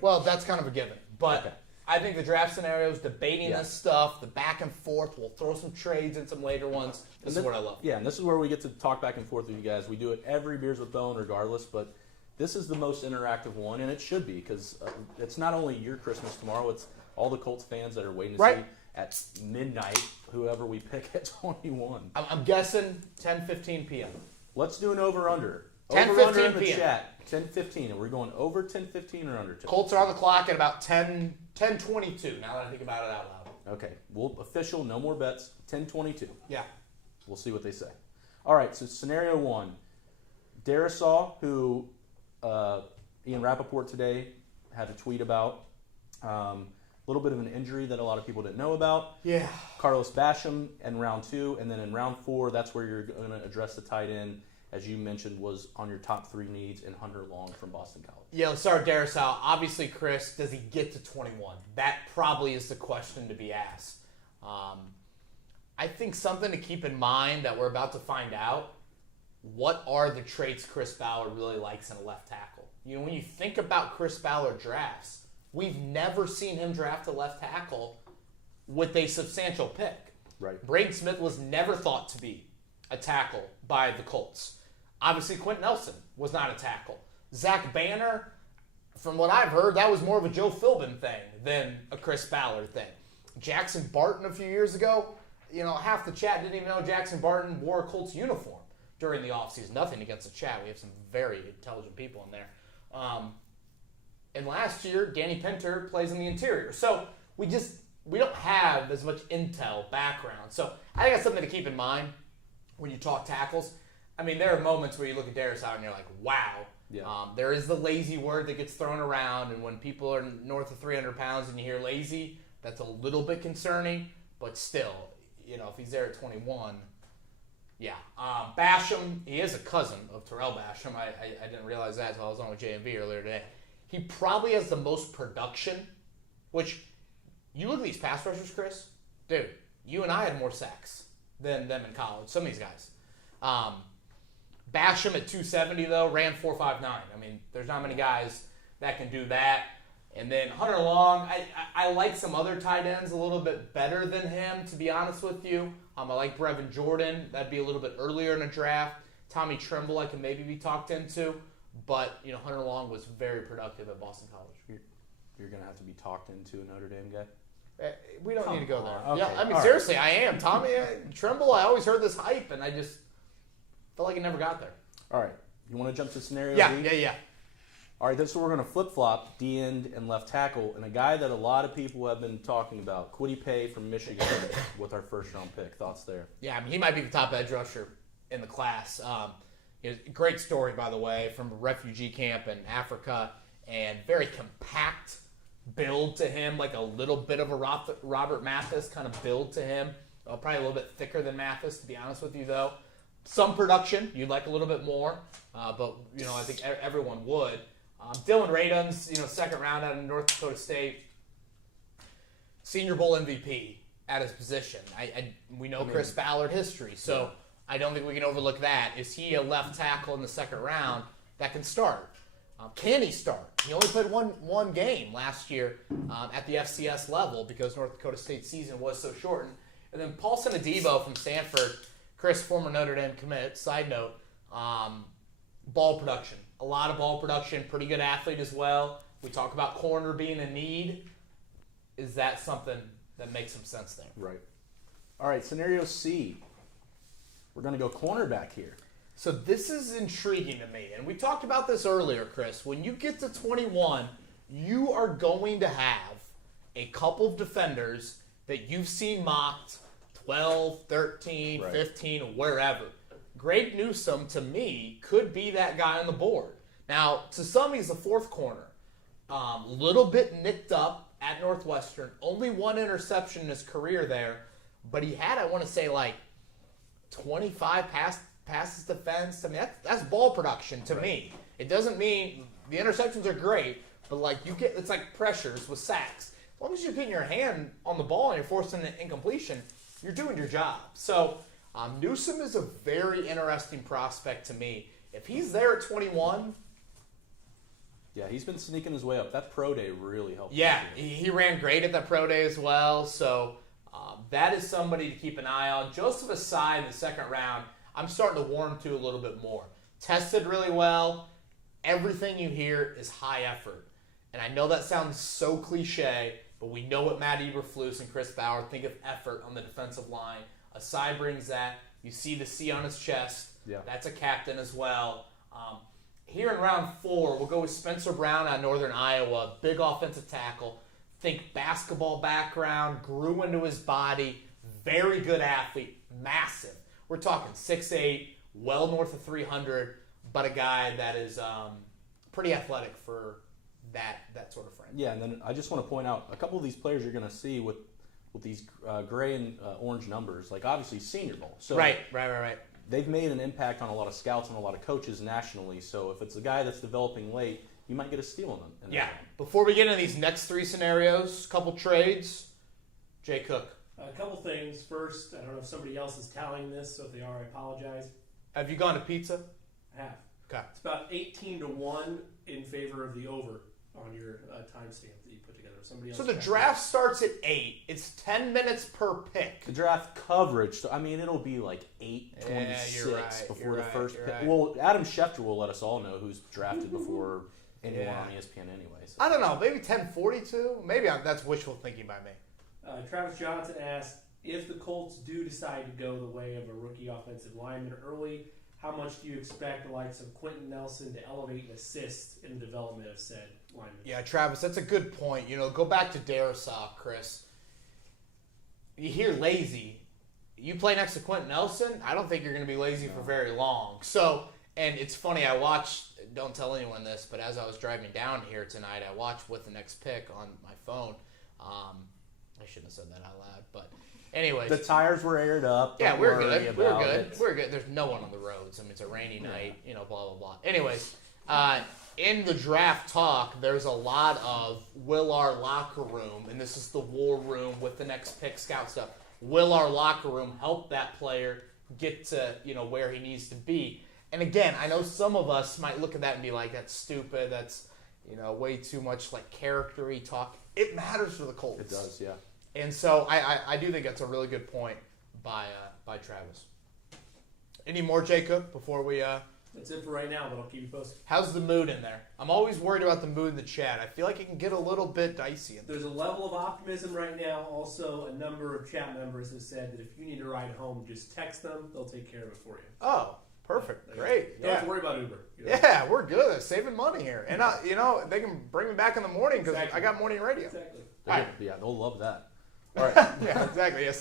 Well, that's kind of a given. But Okay. I think the draft scenarios, debating Yeah. this stuff, the back and forth, we'll throw some trades in some later ones. This is what I love. Yeah, and this is where we get to talk back and forth with you guys. We do it every Beers with Bowen regardless, but this is the most interactive one, and it should be, because it's not only your Christmas tomorrow, it's all the Colts fans that are waiting to Right. see at midnight whoever we pick at 21. I'm guessing 10:15 p.m. Let's do an over-under. 10:15 Over-under in the p.m. chat, 10:15. And we're going over 10:15 or under 10? Colts are on the clock at about 10:22, now that I think about it out loud. Okay, official, no more bets, 10:22. Yeah. We'll see what they say. All right, so scenario 1. Darisaw, who Ian Rappaport today had a tweet about. A little bit of an injury that a lot of people didn't know about. Yeah. Carlos Basham in round 2, and then in round 4, that's where you're going to address the tight end, as you mentioned, was on your top 3 needs in Hunter Long from Boston College. Yeah, let's start with Darisaw. Obviously, Chris, does he get to 21? That probably is the question to be asked. I think something to keep in mind that we're about to find out, what are the traits Chris Ballard really likes in a left tackle? You know, when you think about Chris Ballard drafts, we've never seen him draft a left tackle with a substantial pick. Right. Braden Smith was never thought to be a tackle by the Colts. Obviously, Quentin Nelson was not a tackle. Zach Banner, from what I've heard, that was more of a Joe Philbin thing than a Chris Ballard thing. Jackson Barton a few years ago, you know, half the chat didn't even know Jackson Barton wore a Colts uniform during the offseason. Nothing against the chat. We have some very intelligent people in there. And last year, Danny Pinter plays in the interior. So we don't have as much intel background. So I think that's something to keep in mind when you talk tackles. I mean, there are moments where you look at Darisaw and you're like, wow. Yeah. There is the lazy word that gets thrown around, and when people are north of 300 pounds and you hear lazy, that's a little bit concerning. But still, you know, if he's there at 21, yeah. Basham, he is a cousin of Terrell Basham. I didn't realize that until I was on with JMV earlier today. He probably has the most production, which, you look at these pass rushers, Chris, dude, you and I had more sacks than them in college, some of these guys. Basham at 270, though, ran 4.59. I mean, there's not many guys that can do that. And then Hunter Long, I like some other tight ends a little bit better than him, to be honest with you. I like Brevin Jordan. That'd be a little bit earlier in the draft. Tommy Tremble, I can maybe be talked into. But, you know, Hunter Long was very productive at Boston College. You're going to have to be talked into a Notre Dame guy? We don't need to go there. Okay. Yeah, I mean, All seriously, I am. Tommy Tremble, I always heard this hype, and I just felt like it never got there. All right. You want to jump to scenario B? Yeah. All right, this is where we're going to flip-flop D-end and left tackle, and a guy that a lot of people have been talking about, Kwity Paye from Michigan with our first-round pick. Thoughts there? Yeah, I mean, he might be the top edge rusher in the class. Great story, by the way, from a refugee camp in Africa, and very compact build to him, like a little bit of a Robert Mathis kind of build to him. Probably a little bit thicker than Mathis, to be honest with you, though. Some production, you'd like a little bit more, but I think everyone would. Dylan Radunz, second round out of North Dakota State, Senior Bowl MVP at his position. We know Chris Ballard history, so I don't think we can overlook that. Is he a left tackle in the second round that can start? Can he start? He only played one game last year at the FCS level because North Dakota State's season was so shortened. And then Paulson Adebo from Stanford, Chris, former Notre Dame commit, side note, ball production. A lot of ball production, pretty good athlete as well. We talk about corner being a need. Is that something that makes some sense there? Right. All right, scenario C. We're going to go cornerback here. So this is intriguing to me. And we talked about this earlier, Chris. When you get to 21, you are going to have a couple of defenders that you've seen mocked 12, 13, 15, wherever. Greg Newsome, to me, could be that guy on the board. Now, to some, he's the fourth corner. Little bit nicked up at Northwestern. Only one interception in his career there. But he had, I want to say, like 25 passes defense. I mean, that's ball production to me. It doesn't mean the interceptions are great, but it's like pressures with sacks. As long as you're getting your hand on the ball and you're forcing an incompletion, you're doing your job. So Newsome is a very interesting prospect to me. If he's there at 21... Yeah, he's been sneaking his way up. That pro day really helped. Yeah, he ran great at that pro day as well. So that is somebody to keep an eye on. Joseph Asai in the second round, I'm starting to warm to a little bit more. Tested really well. Everything you hear is high effort. And I know that sounds so cliche, but we know what Matt Eberflus and Chris Bauer think of effort on the defensive line. Asai brings that. You see the C on his chest. Yeah. That's a captain as well. Here in round 4, we'll go with Spencer Brown out of Northern Iowa. Big offensive tackle. Think basketball background, grew into his body. Very good athlete. Massive. We're talking 6'8", well north of 300, but a guy that is pretty athletic for that sort of frame. Yeah, and then I just want to point out a couple of these players you're going to see with these gray and orange numbers, like obviously Senior Bowl. So Right. They've made an impact on a lot of scouts and a lot of coaches nationally. So if it's a guy that's developing late, you might get a steal in them. Yeah. Before we get into these next 3 scenarios, couple trades. Jay Cook. A couple things. First, I don't know if somebody else is tallying this, so if they are, I apologize. Have you gone to pizza? I have. Okay. It's about 18-1 in favor of the over on your timestamp that you put together. Somebody else. So the draft starts at 8. It's 10 minutes per pick. The draft coverage, so, I mean, it'll be like 8:26 you're right, before you're the right, first you're pick. right. Well, Adam Schefter will let us all know who's drafted before anyone Yeah. on ESPN anyway. So. I don't know. Maybe 10:42. Maybe that's wishful thinking by me. Travis Johnson asked, if the Colts do decide to go the way of a rookie offensive lineman early, how much do you expect the likes of Quentin Nelson to elevate and assist in the development of said lineman? Yeah, Travis, that's a good point. Go back to Darisaw, Chris. You hear lazy. You play next to Quentin Nelson, I don't think you're going to be lazy for very long. So, and it's funny, I watched, don't tell anyone this, but as I was driving down here tonight, I watched With the Next Pick on my phone. I shouldn't have said that out loud, but anyways. The tires were aired up. Yeah, Don't we're worry good. We're about good. it. We're good. There's no one on the roads. I mean, it's a rainy night, blah, blah, blah. Anyways, in the draft talk, there's a lot of will our locker room, and this is the war room with the next pick scout stuff, will our locker room help that player get to, where he needs to be? And again, I know some of us might look at that and be like, that's stupid. That's, way too much like character-y talk. It matters for the Colts. It does, yeah. And so I do think that's a really good point by Travis. Any more, Jay Cook, before we... That's it for right now, but I'll keep you posted. How's the mood in there? I'm always worried about the mood in the chat. I feel like it can get a little bit dicey in there. There's a level of optimism right now. Also, a number of chat members have said that if you need a ride home, just text them. They'll take care of it for you. Oh, perfect. Great. You don't have to worry about Uber. Yeah, we're good. Saving money here. And, they can bring me back in the morning because Exactly. I got morning radio. Exactly. Yeah, they'll love that. All right. Yeah, exactly. Yeah,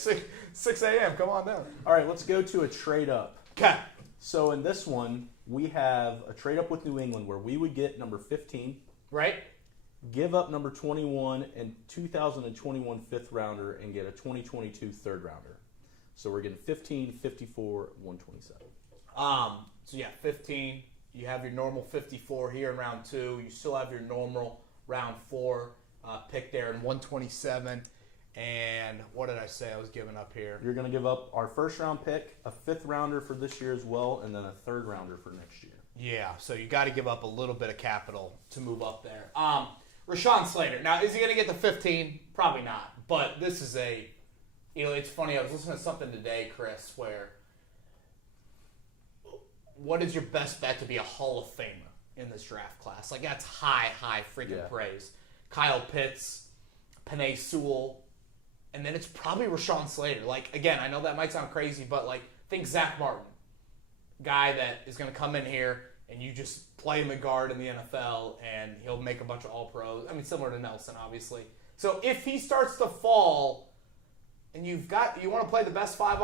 6 a.m. Come on down. All right, let's go to a trade up. Okay. So in this one, we have a trade up with New England where we would get number 15. Right? give up number 21 and 2021 fifth rounder and get a 2022 third rounder. So we're getting 15, 54, 127. So yeah, 15. You have your normal 54 here in round 2. You still have your normal round 4 pick there in 127. And what did I say I was giving up here? You're going to give up our first round pick, a fifth rounder for this year as well, and then a third rounder for next year. Yeah, so you got to give up a little bit of capital to move up there. Rashawn Slater. Now, is he going to get the 15? Probably not. But this is it's funny. I was listening to something today, Chris, where what is your best bet to be a Hall of Famer in this draft class? Like, that's high freaking praise. Kyle Pitts, Penei Sewell, and then it's probably Rashawn Slater. Like, again, I know that might sound crazy, but, like, think Zach Martin. Guy that is going to come in here and you just play him at guard in the NFL and he'll make a bunch of all-pros. I mean, similar to Nelson, obviously. So if he starts to fall and you want to play the best 5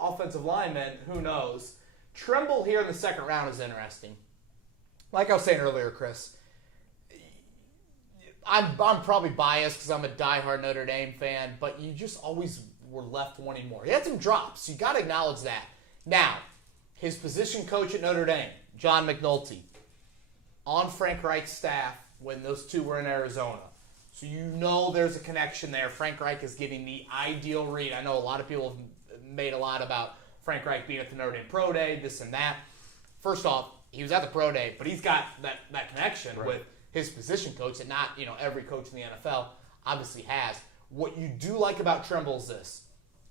offensive linemen, who knows? Tremble here in the second round is interesting. Like I was saying earlier, Chris, I'm probably biased because I'm a diehard Notre Dame fan, but you just always were left wanting more. He had some drops. You got to acknowledge that. Now, his position coach at Notre Dame, John McNulty, on Frank Reich's staff when those two were in Arizona. So you know there's a connection there. Frank Reich is getting the ideal read. I know a lot of people have made a lot about Frank Reich being at the Notre Dame Pro Day, this and that. First off, he was at the Pro Day, but he's got that connection with his position coach that not every coach in the NFL obviously has. What you do like about Tremble is this.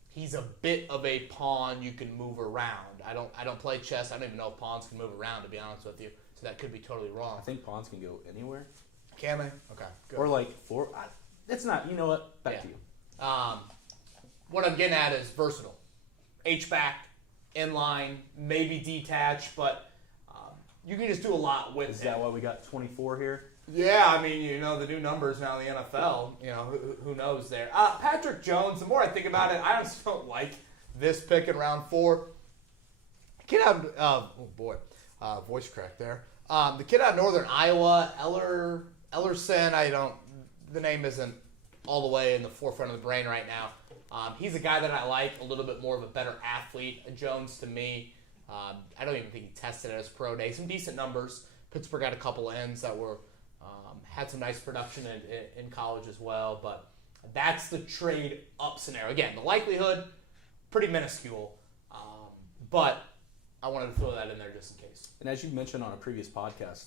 He's a bit of a pawn you can move around. I don't play chess. I don't even know if pawns can move around, to be honest with you. So that could be totally wrong. I think pawns can go anywhere. Can they? Okay, good. Or like four. It's not. You know what? Back to you. What I'm getting at is versatile. H-back, inline, maybe detach, but you can just do a lot with Is that why we got 24 here? Yeah, I mean, the new numbers now in the NFL, who knows there. Patrick Jones, the more I think about it, I just don't like this pick in round 4. Kid out, voice crack there. The kid out of Northern Iowa, Ellerson, the name isn't all the way in the forefront of the brain right now. He's a guy that I like, a little bit more of a better athlete, Jones to me. I don't even think he tested at his pro day. Some decent numbers. Pittsburgh had a couple ends that were had some nice production in college as well, but that's the trade up scenario. Again, the likelihood, pretty minuscule, but I wanted to throw that in there just in case. And as you mentioned on a previous podcast,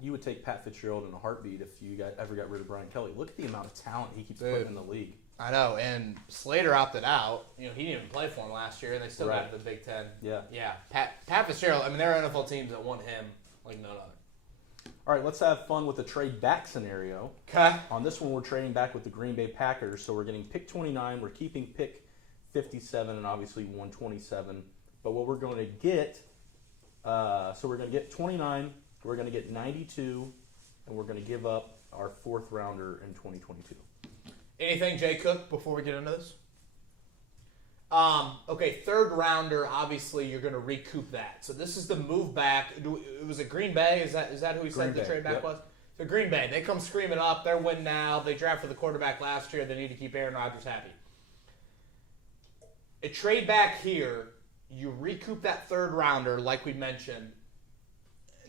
you would take Pat Fitzgerald in a heartbeat if you ever got rid of Brian Kelly. Look at the amount of talent he keeps putting in the league. I know, and Slater opted out. He didn't even play for him last year, and they still got to the Big Ten. Yeah. Pat Fitzgerald. I mean, there are NFL teams that want him like no other. All right, let's have fun with the trade back scenario. Okay. On this one, we're trading back with the Green Bay Packers, so we're getting pick 29. We're keeping pick 57 and obviously 127. But what we're going to get, so we're going to get 29, we're going to get 92, and we're going to give up our fourth rounder in 2022. Anything, Jay Cook, before we get into this? Okay, third rounder, obviously you're going to recoup that. So this is the move back. Was it Green Bay? Is that who he said the trade back was? So Green Bay, they come screaming up. They're winning now. They drafted the quarterback last year. They need to keep Aaron Rodgers happy. A trade back here, you recoup that third rounder, like we mentioned.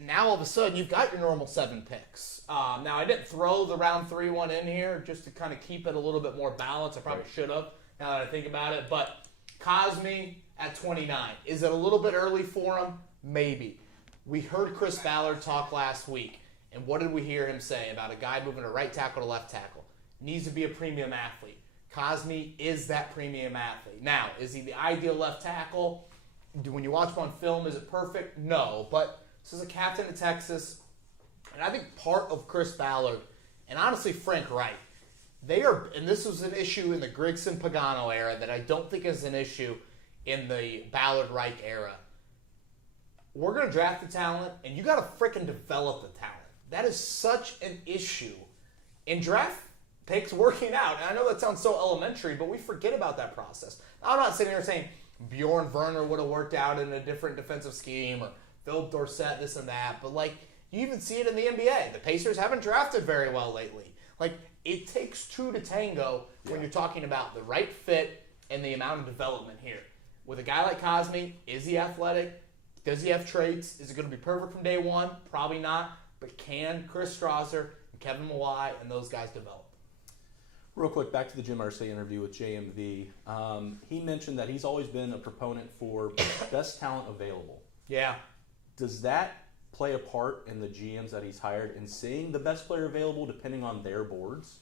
Now all of a sudden you've got your normal 7 picks. Now I didn't throw the round 3 one in here just to kind of keep it a little bit more balanced. I probably should have now that I think about it. But Cosme at 29. Is it a little bit early for him? Maybe. We heard Chris Ballard talk last week, and what did we hear him say about a guy moving to right tackle to left tackle? Needs to be a premium athlete. Cosme is that premium athlete. Now, is he the ideal left tackle? When you watch him on film, is it perfect? No, but this is a captain of Texas, and I think part of Chris Ballard, and honestly Frank Reich, and this was an issue in the Grigson-Pagano era that I don't think is an issue in the Ballard-Reich era. We're going to draft the talent, and you got to freaking develop the talent. That is such an issue in draft picks working out. And I know that sounds so elementary, but we forget about that process. Now, I'm not sitting here saying Bjorn Werner would have worked out in a different defensive scheme or Philip Dorsett, this and that, but You even see it in the NBA. The Pacers haven't drafted very well lately. Like, it takes two to tango when you're talking about the right fit and the amount of development here. With a guy like Cosme, is he athletic? Does he have traits? Is it going to be perfect from day one? Probably not. But can Chris Strasser and Kevin Mawai and those guys develop? Real quick, back to the Jim Irsay interview with JMV. He mentioned that he's always been a proponent for best talent available. Yeah. Does that play a part in the GMs that he's hired in seeing the best player available depending on their boards?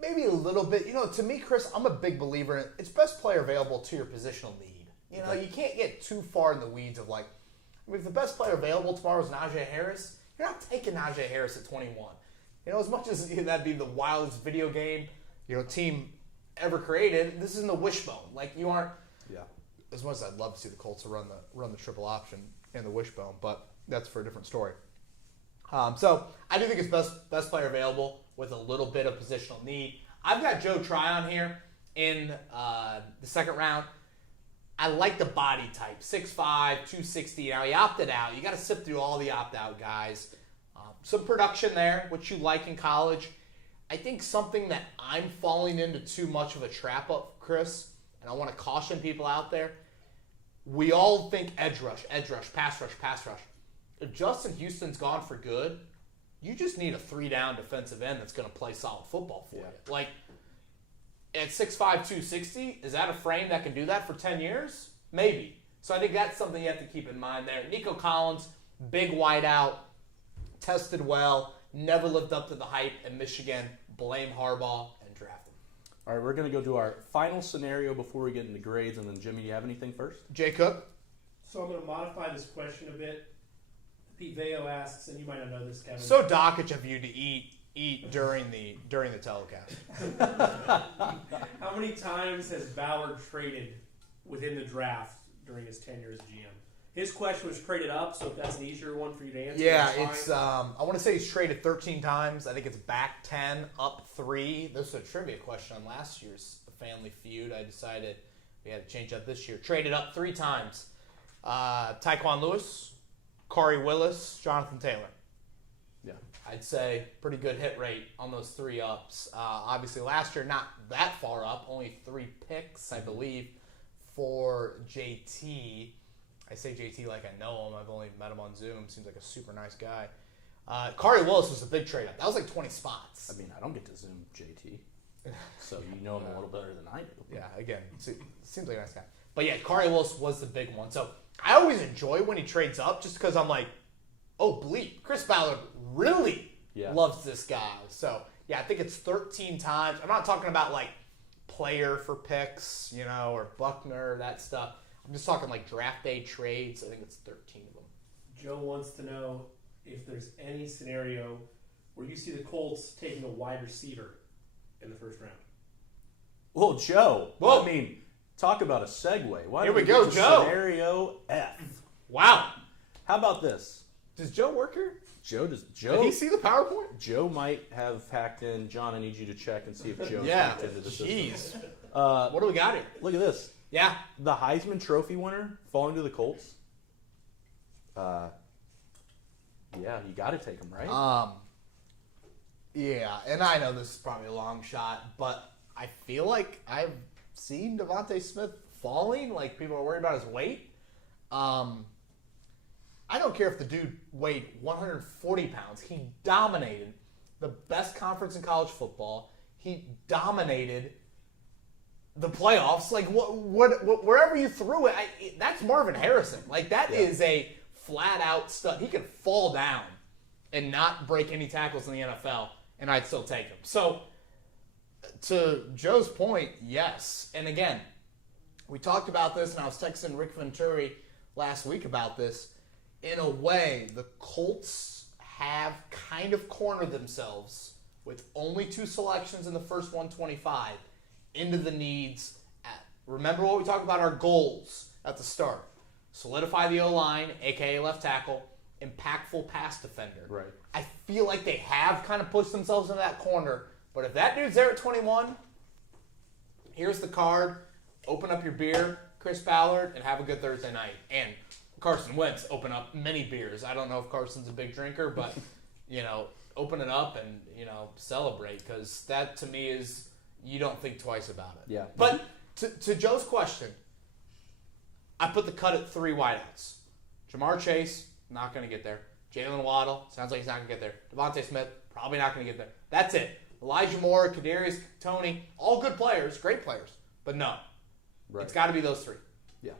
Maybe a little bit. To me, Chris, I'm a big believer in it's best player available to your positional need. You can't get too far in the weeds of if the best player available tomorrow is Najee Harris, you're not taking Najee Harris at 21. As much as that'd be the wildest video game, team ever created, this isn't a wishbone. You aren't. Yeah. As much as I'd love to see the Colts run the triple option in the wishbone, but that's for a different story. So I do think it's best player available with a little bit of positional need. I've got Joe Tryon here in the second round. I like the body type, 6'5", 260. Now, he opted out. You got to sift through all the opt-out guys. Some production there, which you like in college. I think something that I'm falling into too much of a trap of, Chris, and I want to caution people out there, we all think edge rush, pass rush. If Justin Houston's gone for good, you just need a 3-down defensive end that's going to play solid football for you. At 6'5", 260, is that a frame that can do that for 10 years? Maybe. So I think that's something you have to keep in mind there. Nico Collins, big wideout, tested well, never lived up to the hype in Michigan. Blame Harbaugh and draft him. All right, we're going to go to our final scenario before we get into grades. And then, Jimmy, do you have anything first? Jay Cook? So I'm going to modify this question a bit. Pete Veo asks, and you might not know this, Kevin. So Dockage of you to eat during the telecast. How many times has Ballard traded within the draft during his tenure as GM? His question was traded up, so if that's an easier one for you to answer, Yeah, that's fine. I want to say he's traded 13 times. I think it's back 10, up 3. This was a trivia question on last year's Fan-ly Feud. I decided we had to change up this year. Traded up 3 times. Tyquan Lewis, Corey Willis, Jonathan Taylor. Yeah. I'd say pretty good hit rate on those 3 ups. Obviously, last year not that far up, only 3 picks, I believe, for JT. I say JT like I know him. I've only met him on Zoom. Seems like a super nice guy. Corey Willis was a big trade up. That was 20 spots. I mean, I don't get to Zoom JT, so you know him a little better than I do. Yeah, again, seems like a nice guy. But yeah, Corey Willis was the big one. So I always enjoy when he trades up just because I'm like, oh, bleep. Chris Ballard really loves this guy. So, yeah, I think it's 13 times. I'm not talking about, player for picks, or Buckner, that stuff. I'm just talking, draft day trades. I think it's 13 of them. Joe wants to know if there's any scenario where you see the Colts taking a wide receiver in the first round. Well, Joe. Whoa. I mean, talk about a segue. Why Here don't we we go, get to Joe. Scenario F. Wow. How about this? Does Joe work here? Joe Did he see the PowerPoint? Joe might have hacked in. John, I need you to check and see if Joe's Yeah. hacked into the system. Jeez. What What do we got here? Look at this. Yeah. The Heisman Trophy winner falling to the Colts. Yeah, you got to take him, right? Yeah, and I know this is probably a long shot, but I feel like I've seen Devontae Smith falling. People are worried about his weight. I don't care if the dude weighed 140 pounds. He dominated the best conference in college football. He dominated the playoffs. Wherever you threw it, that's Marvin Harrison. That is a flat-out stud. He could fall down and not break any tackles in the NFL, and I'd still take him. So, to Joe's point, yes. And again, we talked about this, and I was texting Rick Venturi last week about this. In a way, the Colts have kind of cornered themselves with only 2 selections in the first 125 into the needs. Remember what we talked about, our goals at the start. Solidify the O-line, a.k.a. left tackle, impactful pass defender. Right. I feel like they have kind of pushed themselves into that corner. But if that dude's there at 21, here's the card. Open up your beer, Chris Ballard, and have a good Thursday night. And Carson Wentz open up many beers. I don't know if Carson's a big drinker, but, open it up and, celebrate, because that to me is, you don't think twice about it. Yeah. But to Joe's question, I put the cut at 3 wideouts. Jamar Chase, not going to get there. Jalen Waddle, sounds like he's not going to get there. Devontae Smith, probably not going to get there. That's it. Elijah Moore, Kadarius Toney, all good players, great players, but no. Right. It's got to be those 3. Yeah.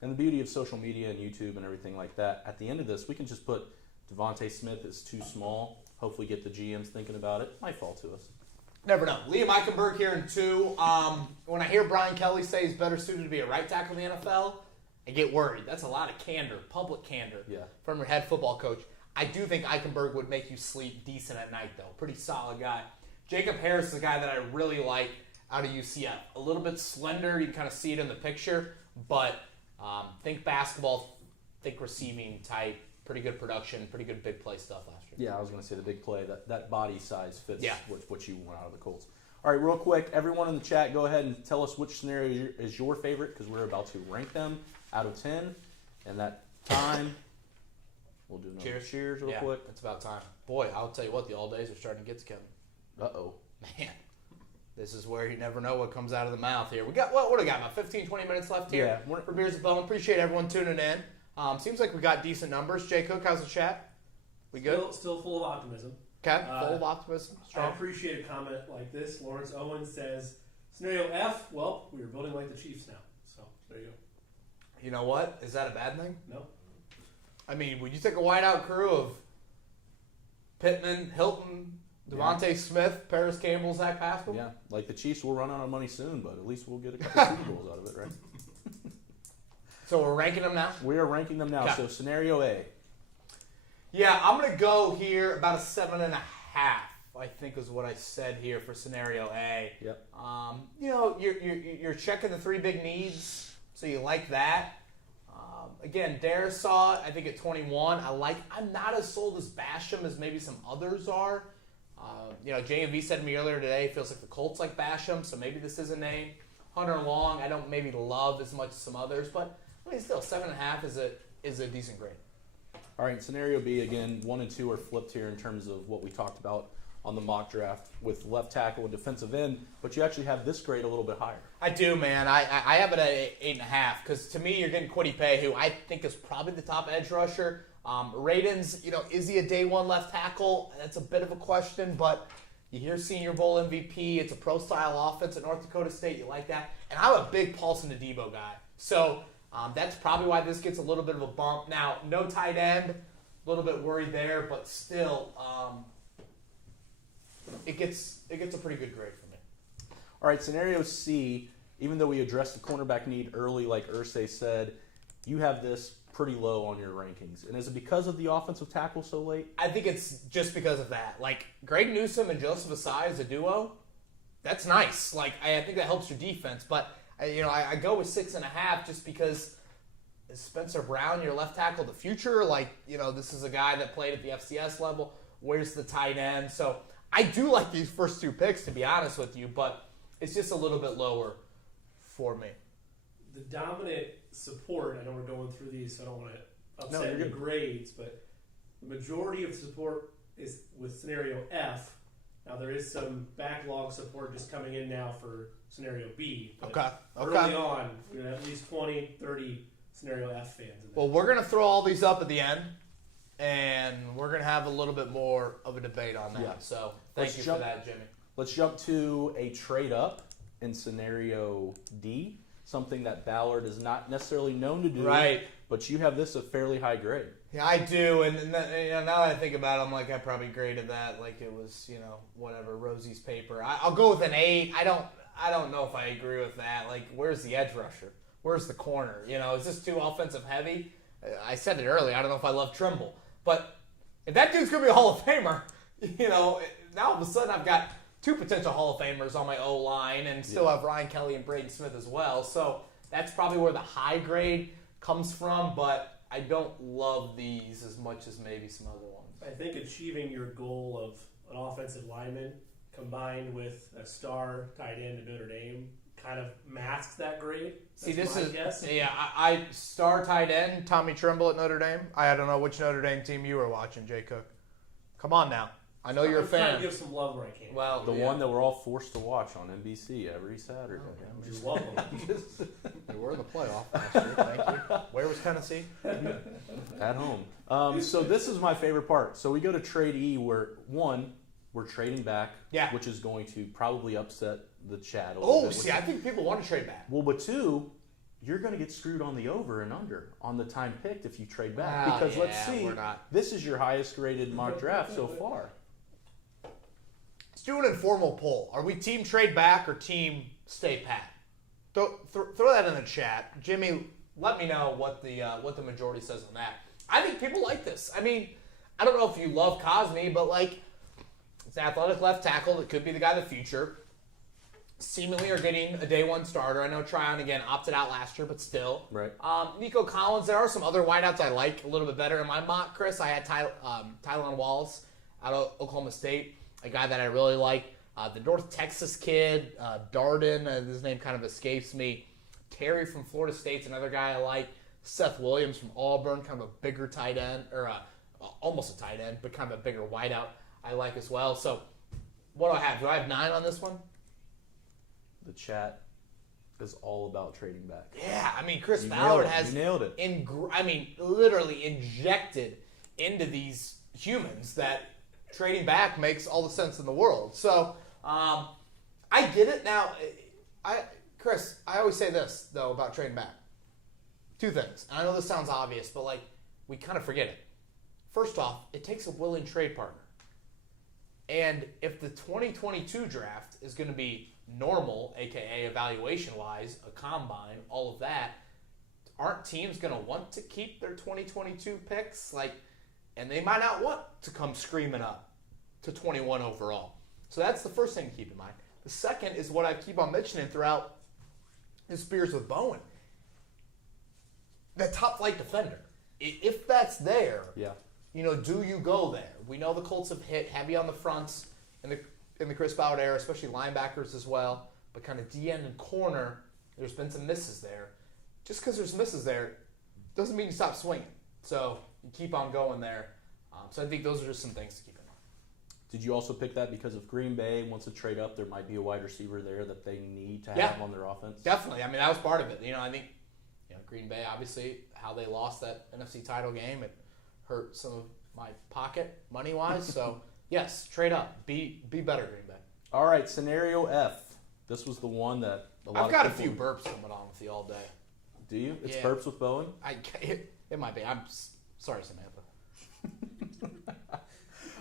And the beauty of social media and YouTube and everything like that, at the end of this, we can just put Devontae Smith is too small. Hopefully get the GMs thinking about it. Might fall to us. Never know. Liam Eichenberg here in 2. When I hear Brian Kelly say he's better suited to be a right tackle in the NFL, I get worried. That's a lot of candor, public candor from your head football coach. I do think Eichenberg would make you sleep decent at night, though. Pretty solid guy. Jacob Harris is a guy that I really like out of UCF. A little bit slender. You can kind of see it in the picture, but think basketball, think receiving type. Pretty good production, pretty good big play stuff last year. Yeah, I was going to say the big play. That body size fits Yeah. what you want out of the Colts. All right, real quick, everyone in the chat, go ahead and tell us which scenario is your favorite, because we're about to rank them out of 10. And that time, we'll do another cheers real quick. It's about time. Boy, I'll tell you what, the all days are starting to get to Kevin. Uh-oh. Man, this is where you never know what comes out of the mouth here. We got, what do we got, about 15, 20 minutes left here for Beers With Bowen. Appreciate everyone tuning in. Seems like we got decent numbers. Jay Cook, how's the chat? We good? Still full of optimism. Okay, full of optimism. I Strong. appreciate a comment like this. Lawrence Owens says, scenario F, well, we are building like the Chiefs now. So, there you go. You know what? Is that a bad thing? No. I mean, would you take a wideout crew of Pittman, Hilton, Devontae Smith, Paris Campbell, Zach Pascal? Yeah, like the Chiefs will run out of money soon, but at least we'll get a couple Super Bowls out of it, right? So we're ranking them now? We are ranking them now. Okay. So scenario A. Yeah, I'm going to go here about a 7.5, I think is what I said here for scenario A. Yep. You're checking the 3 big needs, so you like that. Again, Darisaw, I think at 21, I'm not as sold as Basham as maybe some others are. JMV said to me earlier today, it feels like the Colts like Basham, so maybe this is a name. Hunter Long, I don't maybe love as much as some others, but I mean, still 7.5 is a decent grade. All right, scenario B, again, 1 and 2 are flipped here in terms of what we talked about on the mock draft with left tackle and defensive end, but you actually have this grade a little bit higher. I do, man. I have it at 8.5 because to me, you're getting Kwity Paye, who I think is probably the top edge rusher. Radens, is he a day 1 left tackle? That's a bit of a question, but you hear Senior Bowl MVP. It's a pro-style offense at North Dakota State. You like that? And I'm a big Paulson Adebo guy. So that's probably why this gets a little bit of a bump. Now, no tight end. A little bit worried there, but still, it gets a pretty good grade for me. All right, scenario C, even though we addressed the cornerback need early, like Irsay said, you have this pretty low on your rankings. And is it because of the offensive tackle so late? I think it's just because of that. Like, Greg Newsome and Joseph Asai as a duo, that's nice. Like, I think that helps your defense. But, I go with 6.5 just because is Spencer Brown your left tackle of the future? Like, this is a guy that played at the FCS level. Where's the tight end? So I do like these first 2 picks, to be honest with you, but it's just a little bit lower for me. The dominant support, I know we're going through these, so I don't want to upset you're the good. grades, but the majority of support is with scenario F. Now, there is some backlog support just coming in now for scenario B. But Okay. early on, we're going to have at least 20, 30 scenario F fans in there. Well, we're going to throw all these up at the end, and we're going to have a little bit more of a debate on that. Yeah. So thank you for that, Jimmy. Let's jump to a trade up in scenario D, something that Ballard is not necessarily known to do. Right. But you have this a fairly high grade. Yeah, I do, and now that I think about it, I'm like, I probably graded that like it was, whatever, Rosie's paper. I'll go with an 8. I don't know if I agree with that. Like, where's the edge rusher? Where's the corner? Is this too offensive heavy? I said it earlier. I don't know if I love Trimble, but if that dude's gonna be a Hall of Famer, now all of a sudden I've got 2 potential Hall of Famers on my O line, and still have Ryan Kelly and Braden Smith as well. So that's probably where the high grade comes from, but I don't love these as much as maybe some other ones. I think achieving your goal of an offensive lineman combined with a star tight end at Notre Dame kind of masks that grade. See, That's this my is guess. yeah. I star tight end Tommy Trimble at Notre Dame. I don't know which Notre Dame team you were watching, Jay Cook. Come on now. I know you're a I'm trying fan. to give some love where I can. Well, The one that we're all forced to watch on NBC every Saturday. You're welcome. they were in the playoff last year. Thank you. Where was Tennessee? At home. So this is my favorite part. So we go to trade E where, one, we're trading back, Yeah. which is going to probably upset the chat a little Oh, bit. see, I think people want to trade back. Well, but two, you're going to get screwed on the over and under on the time picked if you trade back. Well, Because let's yeah, see, we're not. this is your highest graded mock draft so far. Let's do an informal poll. Are we team trade back or team stay pat? Throw that in the chat. Jimmy, let me know what the majority says on that. I think people like this. I mean, I don't know if you love Cosme, but like, it's an athletic left tackle that could be the guy of the future. Seemingly are getting a day one starter. I know Tryon, again, opted out last year, but still. Right. Nico Collins, there are some other wideouts I like a little bit better. In my mock, Chris, I had Tylan Walls out of Oklahoma State, a guy that I really like. The North Texas kid, Darden, his name kind of escapes me. Terry from Florida State's another guy I like. Seth Williams from Auburn, kind of a bigger tight end, or almost a tight end, but kind of a bigger wideout I like as well. So what do I have? Do I have 9 on this one? The chat is all about trading back. Yeah, I mean, Chris You Ballard nailed it. has You nailed it. literally injected into these humans that trading back makes all the sense in the world. So, I get it. Now, Chris, I always say this, though, about trading back. 2 things. And I know this sounds obvious, but, like, we kind of forget it. First off, it takes a willing trade partner. And if the 2022 draft is going to be normal, a.k.a. evaluation-wise, a combine, all of that, aren't teams going to want to keep their 2022 picks? Like, and they might not want to come screaming up to 21 overall. So that's the first thing to keep in mind. The second is what I keep on mentioning throughout this Beers with Bowen. The top flight defender. If that's there, Yeah. you know, do you go there? We know the Colts have hit heavy on the fronts in the Chris Ballard era, especially linebackers as well. But kind of D-end and corner, there's been some misses there. Just because there's misses there doesn't mean you stop swinging. So you keep on going there. So I think those are just some things to keep in mind. Did you also pick that because of Green Bay? Once a trade up, there might be a wide receiver there that they need to have on their offense? Definitely. I mean, that was part of it. You know, I think Green Bay, obviously, how they lost that NFC title game, it hurt some of my pocket money-wise. So, yes, trade up. Be better, Green Bay. All right, scenario F. This was the one that I've got a few burps coming on with you all day. Do you? It's Yeah. burps with Bowen? It might be. I'm sorry, Samantha.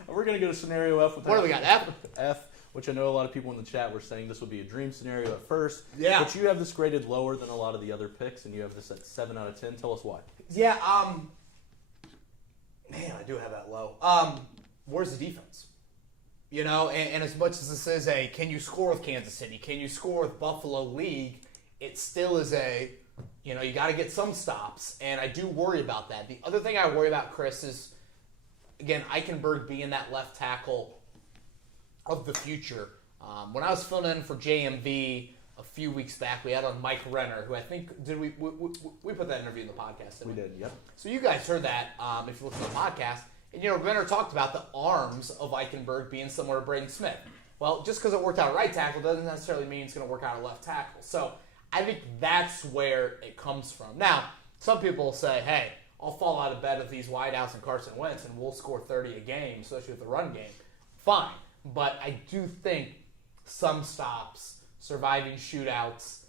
We're going to go to scenario F. With What do we got? F? F, which I know a lot of people in the chat were saying this would be a dream scenario at first. Yeah. But you have this graded lower than a lot of the other picks, and you have this at 7 out of 10. Tell us why. Yeah, man, I do have that low. Where's the defense? You know, and as much as this is a can you score with Kansas City, can you score with Buffalo league, it still is a, you know, you got to get some stops, and I do worry about that. The other thing I worry about, Chris, is, again, Eichenberg being that left tackle of the future. When I was filling in for JMV a few weeks back, we had on Mike Renner, who I think, we put that interview in the podcast, didn't we? We did, yep. So you guys heard that if you listen to the podcast. And, you know, Renner talked about the arms of Eichenberg being similar to Braden Smith. Well, just because it worked out at right tackle doesn't necessarily mean it's going to work out at left tackle. So I think that's where it comes from. Now, some people will say, hey, I'll fall out of bed with these wideouts and Carson Wentz and we'll score 30 a game, especially with the run game. Fine. But I do think some stops, surviving shootouts,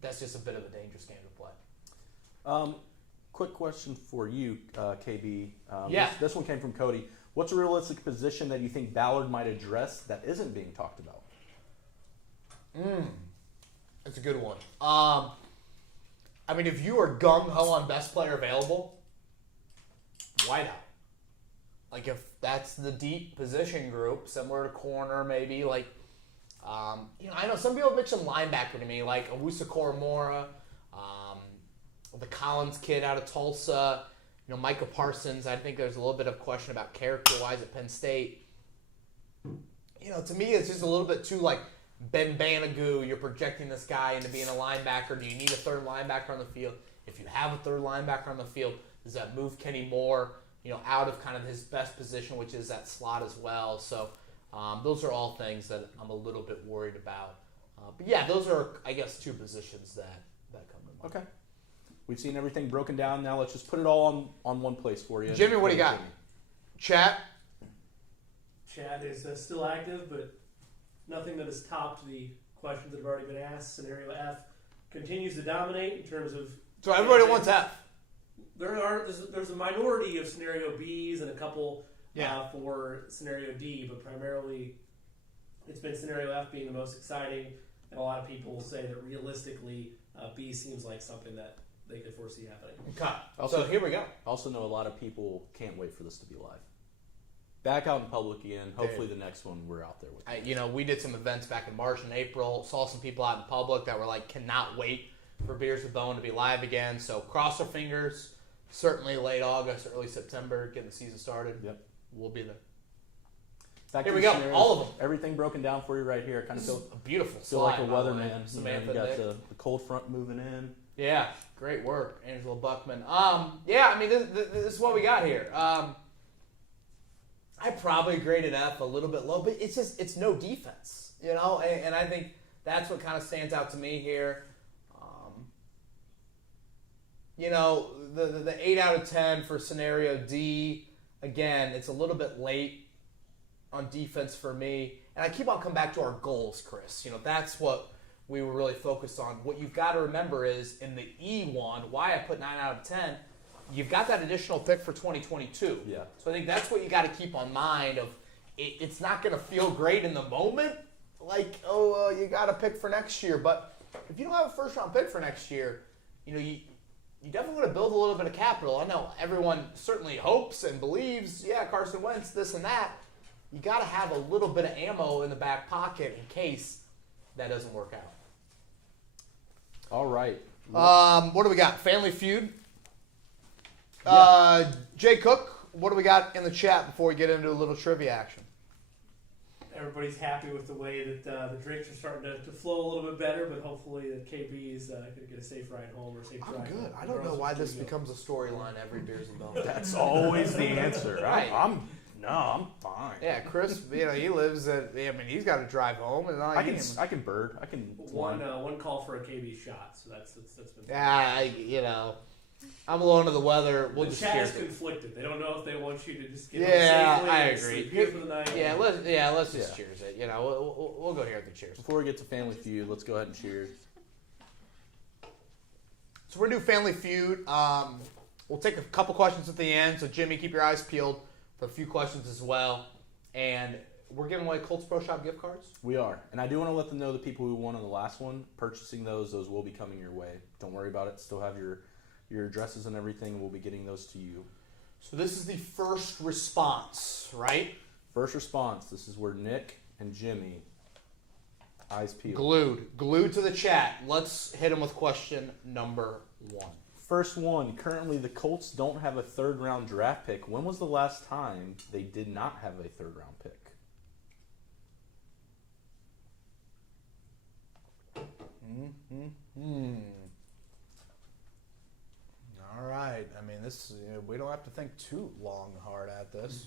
that's just a bit of a dangerous game to play. Quick question for you, KB. Yeah. This one came from Cody. What's a realistic position that you think Ballard might address that isn't being talked about? That's a good one. I mean, if you are gung-ho on best player available, wideout. Like, if that's the deep position group, similar to corner, maybe, like, you know, I know some people mention linebacker to me, like Owusu Koromora, the Collins kid out of Tulsa, you know, Micah Parsons. I think there's a little bit of question about character-wise at Penn State. You know, to me, it's just a little bit too, like, Ben Banagoo, you're projecting this guy into being a linebacker. Do you need a third linebacker on the field? If you have a third linebacker on the field, does that move Kenny Moore, out of kind of his best position, which is that slot as well? So those are all things that I'm a little bit worried about. But yeah, those are, I guess, two positions that come to mind. Okay. We've seen everything broken down. Now let's just put it all on one place for you. Jimmy, what do you got? Chat? Chat is still active, but nothing that has topped the questions that have already been asked. Scenario F continues to dominate in terms of... So everybody wants F. There's a minority of Scenario Bs and a couple for Scenario D, but primarily it's been Scenario F being the most exciting, and a lot of people say that realistically B seems like something that they could foresee happening. Okay. So here we go. I also know a lot of people can't wait for this to be live. Back out in public again. Hopefully the next one we're out there with. We did some events back in March and April. Saw some people out in public that were like, cannot wait for Beers with Bowen to be live again. So cross our fingers. Certainly late August, early September, getting the season started. Yep. We'll be there. Here we go. All of them. Everything broken down for you right here. Kind of feel a beautiful feel slide, like a weatherman. Samantha, you got the cold front moving in. Yeah, great work, Angela Buckman. This is what we got here. I probably graded F a little bit low, but it's no defense, and I think that's what kind of stands out to me here. The 8 out of 10 for Scenario D, again, it's a little bit late on defense for me. And I keep on coming back to our goals, Chris. That's what we were really focused on. What you've got to remember is in the E1, why I put 9 out of 10, you've got that additional pick for 2022. Yeah. So I think that's what you got to keep on mind of it's not going to feel great in the moment. Like, you got to pick for next year. But if you don't have a first-round pick for next year, you definitely want to build a little bit of capital. I know everyone certainly hopes and believes, Carson Wentz, this and that. You got to have a little bit of ammo in the back pocket in case that doesn't work out. All right. What do we got? Family Feud. Jay Cook, what do we got in the chat before we get into a little trivia action? Everybody's happy with the way that the drinks are starting to flow a little bit better, but hopefully that KB is going to get a safe ride home or safe drive. I'm good. Home. I don't know why this becomes a storyline every Beers with Bowen. That's always the answer. Right. I'm fine. Yeah, Chris, he lives he's got to drive home. And I can bird. I can one call for a KB shot, so that's been. Yeah, I'm a little under the weather. We'll the just chat hear is it. conflicted. They don't know if they want you to just get Yeah, safely I and agree. sleep here for the night. Let's just cheers it. We'll go here at the cheers. Before we get to Family Feud, let's go ahead and cheers. So we're going to do Family Feud. We'll take a couple questions at the end. So, Jimmy, keep your eyes peeled for a few questions as well. And we're giving away Colts Pro Shop gift cards. We are. And I do want to let them know the people who won on the last one, purchasing those will be coming your way. Don't worry about it. Still have your addresses and everything. We'll be getting those to you. So this is the first response, right? First response. This is where Nick and Jimmy, eyes peeled. Glued to the chat. Let's hit them with question number 1. First one. Currently, the Colts don't have a third-round draft pick. When was the last time they did not have a third-round pick? All right. This we don't have to think too long and hard at this.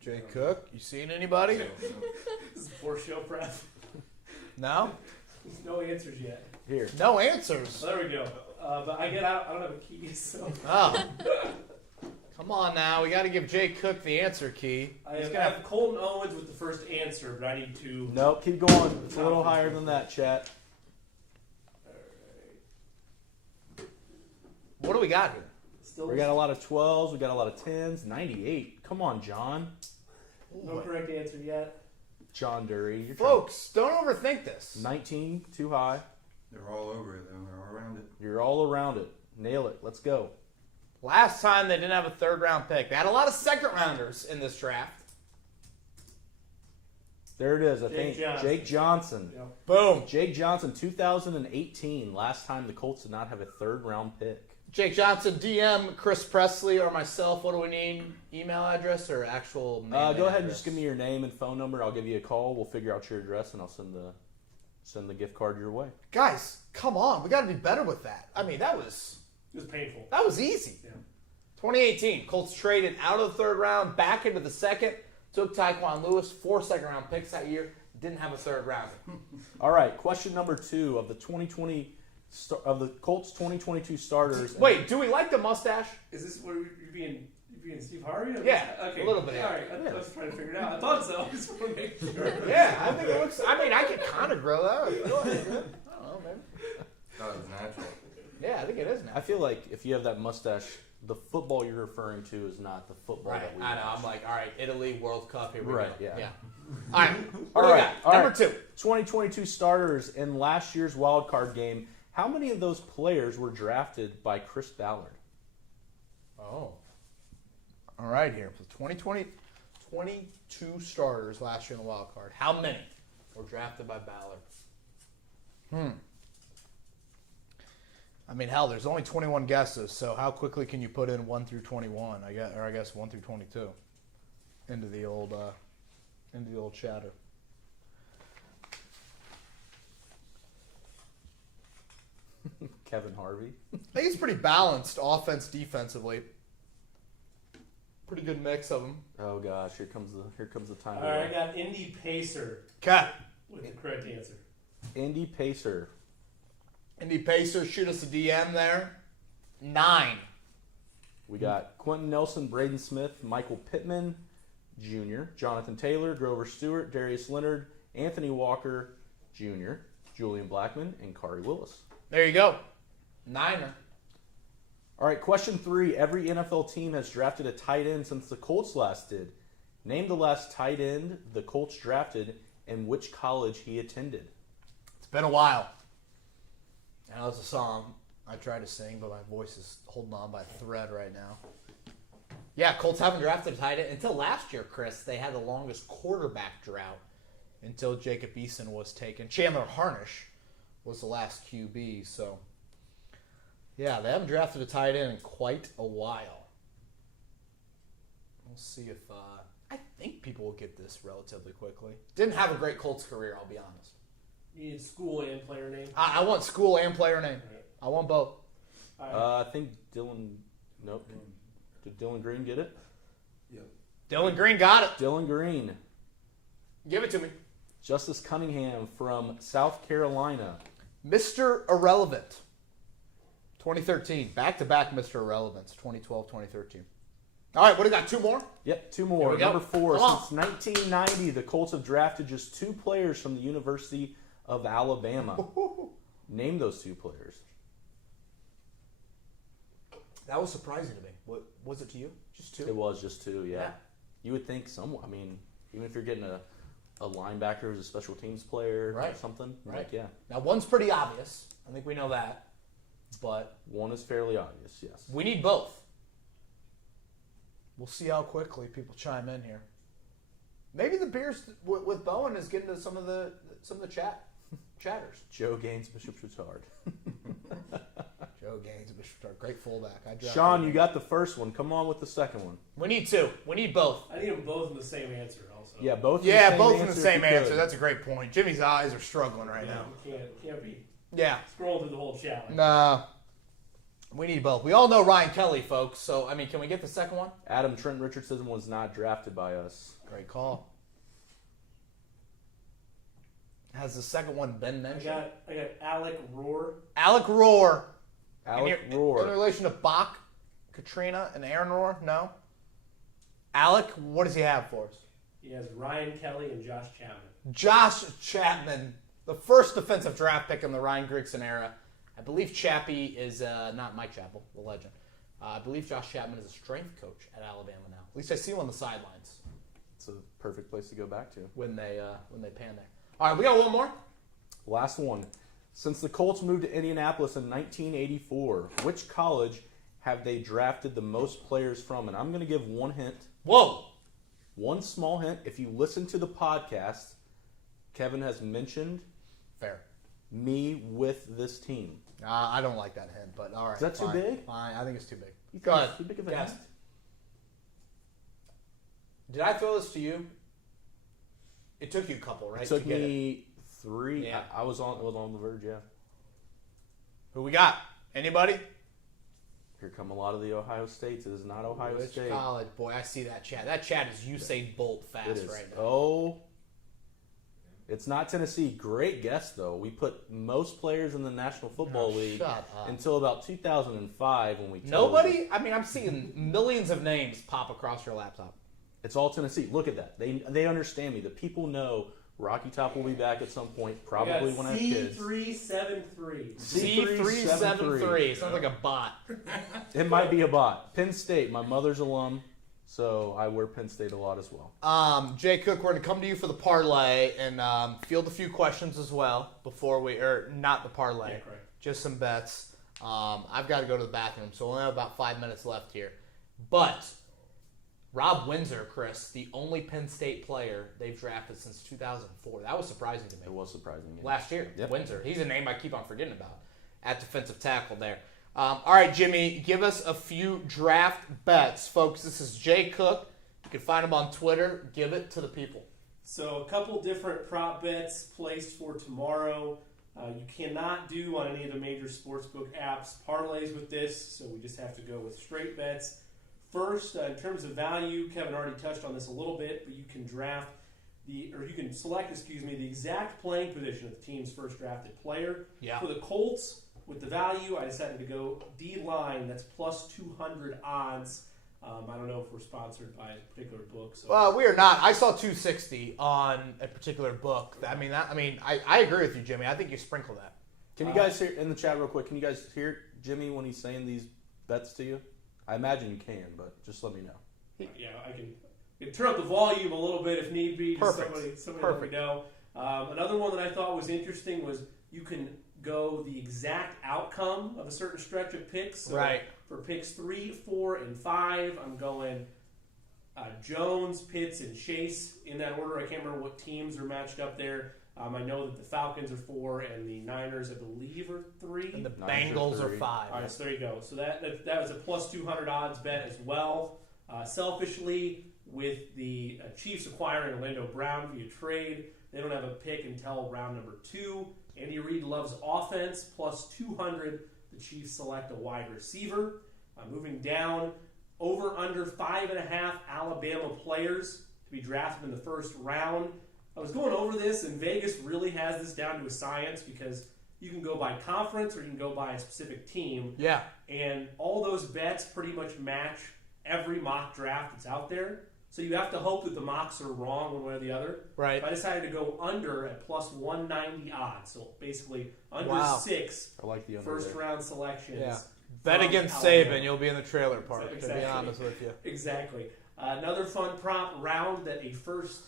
Jay Cook, you seen anybody? This is before show prep. No? There's no answers yet. Here. No answers. Oh, there we go. But I don't have a key, so. Oh. Come on now. We got to give Jay Cook the answer key. I have Colton Owens with the first answer, but I need to. Nope, keep going. It's a little higher than that, chat. What do we got here? We got a lot of 12s. We got a lot of 10s. 98. Come on, John. No correct answer yet. John Dury. Folks, don't overthink this. 19, too high. They're all over it, though. They're all around it. You're all around it. Nail it. Let's go. Last time they didn't have a third-round pick. They had a lot of second-rounders in this draft. There it is, I think. Jake Johnson. Yep. Boom. Jake Johnson, 2018. Last time the Colts did not have a third-round pick. Jake Johnson, DM Chris Presley or myself. What do we need? Email address or actual name? Go ahead and address? just give me your name and phone number. I'll give you a call. We'll figure out your address, and I'll send the gift card your way. Guys, come on. We got to be better with that. I mean, It was painful. that was easy. Yeah. 2018, Colts traded out of the third round, back into the second. Took Tyquan Lewis, 4 second-round picks that year. Didn't have a third rounder. All right, question number 2 of the Colts 2022 starters. Wait, do we like the mustache? Is this what you're being Steve Harvey? Yeah, Okay. a little bit, yeah. All right. I was trying to figure it out. I thought so. I just want to make sure. Yeah, I think it looks. I mean, I could kind of grow that. Go ahead, man. I don't know, man. Thought it was natural. Yeah, I think it is now. I feel like if you have that mustache, the football you're referring to is not the football Right, that we I know. watch. I'm like, all right, Italy World Cup. Here we Right, go. yeah. All right. All What do we right, got? all Number right. 2. 2022 starters in last year's wild card game. How many of those players were drafted by Chris Ballard? Oh. All right, here. For 22 starters last year in the wild card. How many were drafted by Ballard? I mean, hell, there's only 21 guesses, so how quickly can you put in 1 through 21? I guess 1 through 22 into the old chatter. Kevin Harvey. I think it's pretty balanced offense defensively. Pretty good mix of them. Oh gosh, here comes the time. All right, I got Indy Pacer Okay. with the correct answer. Indy Pacer. Indy Pacers, shoot us a DM there. 9. We got Quentin Nelson, Braden Smith, Michael Pittman Jr., Jonathan Taylor, Grover Stewart, Darius Leonard, Anthony Walker Jr., Julian Blackman, and Kari Willis. There you go. 9er. All right, question 3. Every NFL team has drafted a tight end since the Colts last did. Name the last tight end the Colts drafted and which college he attended. It's been a while. I know it's a song I try to sing, but my voice is holding on by a thread right now. Yeah, Colts haven't drafted a tight end until last year, Chris. They had the longest quarterback drought until Jacob Eason was taken. Chandler Harnish was the last QB, so yeah, they haven't drafted a tight end in quite a while. We'll see if I think people will get this relatively quickly. Didn't have a great Colts career, I'll be honest. You need school and player name. I want school and player name. I want both. All right. I think Dylan. Nope. Did Dylan Green get it? Yep. Dylan Green got it. Dylan Green. Give it to me. Justice Cunningham from South Carolina. Mr. Irrelevant. 2013. Back-to-back Mr. Irrelevance. 2012, 2013. All right, what do we got? 2 more? Yep, 2 Here more. we go. Number 4. Come on. Since 1990, the Colts have drafted just 2 players from the University of Alabama. Name those 2 players. That was surprising to me. What was it to you? Just 2? It was just 2, yeah. Yeah. You would think someone, I mean, even if you're getting a linebacker who's a special teams player or Right. something, Right. like, yeah. Now, one's pretty obvious. I think we know that. But One is fairly obvious, yes. we need both. We'll see how quickly people chime in here. Maybe the Beers with Bowen is getting to some of the chatters. Joe Gaines, Bishop Richard. Joe Gaines, great fullback. I drafted Sean, him. you got the first one. Come on with the second one. We need 2. We need both. I need them both in the same answer also. Yeah, both. Yeah, the same both in the answer same if you answer. could. That's a great point. Jimmy's eyes are struggling right Yeah, now. can't be Yeah. scrolling through the whole chat. Like Nah. We need both. We all know Ryan Kelly, folks. So, I mean, can we get the second one? Adam Trent Richardson was not drafted by us. Great call. Has the second one been I mentioned? got Alec Rohr. Alec Rohr. Alec In Rohr. relation to Bach, Katrina, and Aaron Rohr? No. Alec, what does he have for us? He has Ryan Kelly and Josh Chapman. Josh Chapman, the first defensive draft pick in the Ryan Grigson era. I believe Chappie is not Mike Chappell, the legend. I believe Josh Chapman is a strength coach at Alabama now. At least I see him on the sidelines It's a perfect place to go back to. when they pan there. All right, we got one more. Last one. Since the Colts moved to Indianapolis in 1984, which college have they drafted the most players from? And I'm going to give one hint. Whoa. One small hint. If you listen to the podcast, Kevin has mentioned Fair. me with this team. I don't like that hint, but all right. Is that too fine, big? Fine. I think it's too big. You Go think ahead. it's too big of a Yes. hint? Did I throw this to you? It took you a couple, right? It took to get it. me 3. Yeah. I was on the verge, yeah. Who we got? Anybody? Here come a lot of the Ohio States. It is not Ohio Which State. college? Boy, I see that chat. That chat is Usain Bolt It fast is. right now. Oh, it's not Tennessee. Great guess, though. We put most players in the National Football League Shut up. until about 2005 when we told Nobody? I mean, I'm seeing millions of names pop across your laptop. It's all Tennessee. Look at that. They understand me. The people know Rocky Top will be back at some point, probably when I have kids. C373. C373. Sounds like a bot. It might be a bot. Penn State. My mother's alum, so I wear Penn State a lot as well. Jay Cook, we're going to come to you for the parlay and field a few questions as well before not the parlay, Yeah, correct. just some bets. I've got to go to the bathroom, so we only have about 5 minutes left here. But Rob Windsor, Chris, the only Penn State player they've drafted since 2004. That was surprising to me. It was surprising. Yeah. Last year, Yep. Windsor. He's a name I keep on forgetting about at defensive tackle there. All right, Jimmy, give us a few draft bets. Folks, this is Jay Cook. You can find him on Twitter. Give it to the people. So a couple different prop bets placed for tomorrow. You cannot do on any of the major sportsbook apps parlays with this, so we just have to go with straight bets. First, in terms of value, Kevin already touched on this a little bit, but you can select the exact playing position of the team's first drafted player. Yeah. For the Colts, with the value, I decided to go D-line. That's plus 200 odds. I don't know if we're sponsored by a particular book. So. We are not. I saw 260 on a particular book. I agree with you, Jimmy. I think you sprinkle that. Can you guys hear in the chat real quick? Can you guys hear Jimmy when he's saying these bets to you? I imagine you can, but just let me know. Yeah, I can turn up the volume a little bit if need be. Just Perfect. somebody let me know. Another one that I thought was interesting was you can go the exact outcome of a certain stretch of picks. So Right. For picks 3, 4, and 5, I'm going Jones, Pitts, and Chase in that order. I can't remember what teams are matched up there. I know that the Falcons are 4 and the Niners, I believe, are 3. And the Niners are Bengals are 3. 5. All right, so there you go. So that was a plus 200 odds bet as well. Selfishly, with the Chiefs acquiring Orlando Brown via trade, they don't have a pick until round number 2. Andy Reid loves offense, plus 200. The Chiefs select a wide receiver. Moving down, over under 5.5 Alabama players to be drafted in the first round. I was going over this, and Vegas really has this down to a science because you can go by conference or you can go by a specific team. Yeah. And all those bets pretty much match every mock draft that's out there. So you have to hope that the mocks are wrong one way or the other. Right. I decided to go under at plus 190 odds. So basically under Wow. 6 I like the under first there. round selections. Yeah. Bet from against Alabama. Saban, you'll be in the trailer park, to Exactly. be honest with you. Exactly. Another fun prop round that first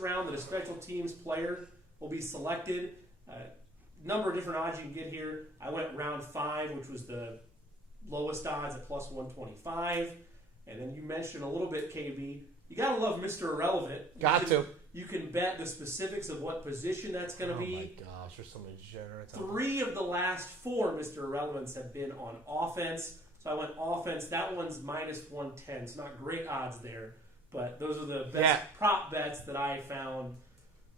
round that a special teams player will be selected. Number of different odds you can get here. I went round 5, which was the lowest odds at plus 125. And then you mentioned a little bit, KB. You gotta love Mr. Irrelevant. You can bet the specifics of what position that's going to be. Oh my gosh, there's so many degenerates. 3 of the last 4 Mr. Irrelevants have been on offense. So I went offense. That one's minus 110. It's not great odds there. But those are the best prop bets that I found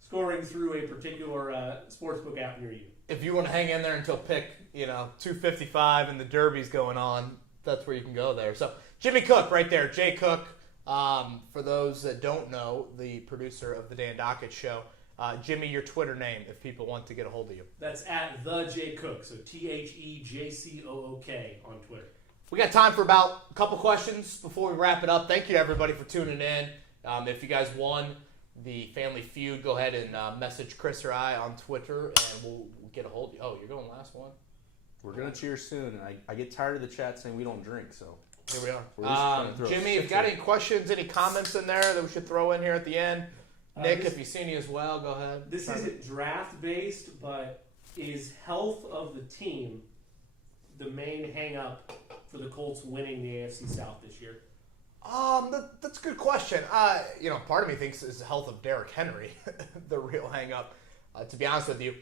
scoring through a particular sportsbook app near you. If you want to hang in there until pick, 255 and the Derby's going on, that's where you can go there. So Jimmy Cook right there, Jay Cook. For those that don't know, the producer of the Dan Dockett Show. Jimmy, your Twitter name if people want to get a hold of you. That's at the J Cook, so TheJCook on Twitter. We got time for about a couple questions before we wrap it up. Thank you to everybody for tuning in. If you guys won the Family Feud, go ahead and message Chris or I on Twitter, and we'll get a hold of you. Oh, you're going last one? We're going to cheers soon, and I get tired of the chat saying we don't drink, so. Here we are. We're just gonna throw Jimmy, if you got any questions, any comments in there that we should throw in here at the end? Nick, if you see any as well, go ahead. This isn't draft-based, but is health of the team the main hang-up for the Colts winning the AFC South this year? That's a good question. Part of me thinks is the health of Derrick Henry the real hang-up. To be honest with you,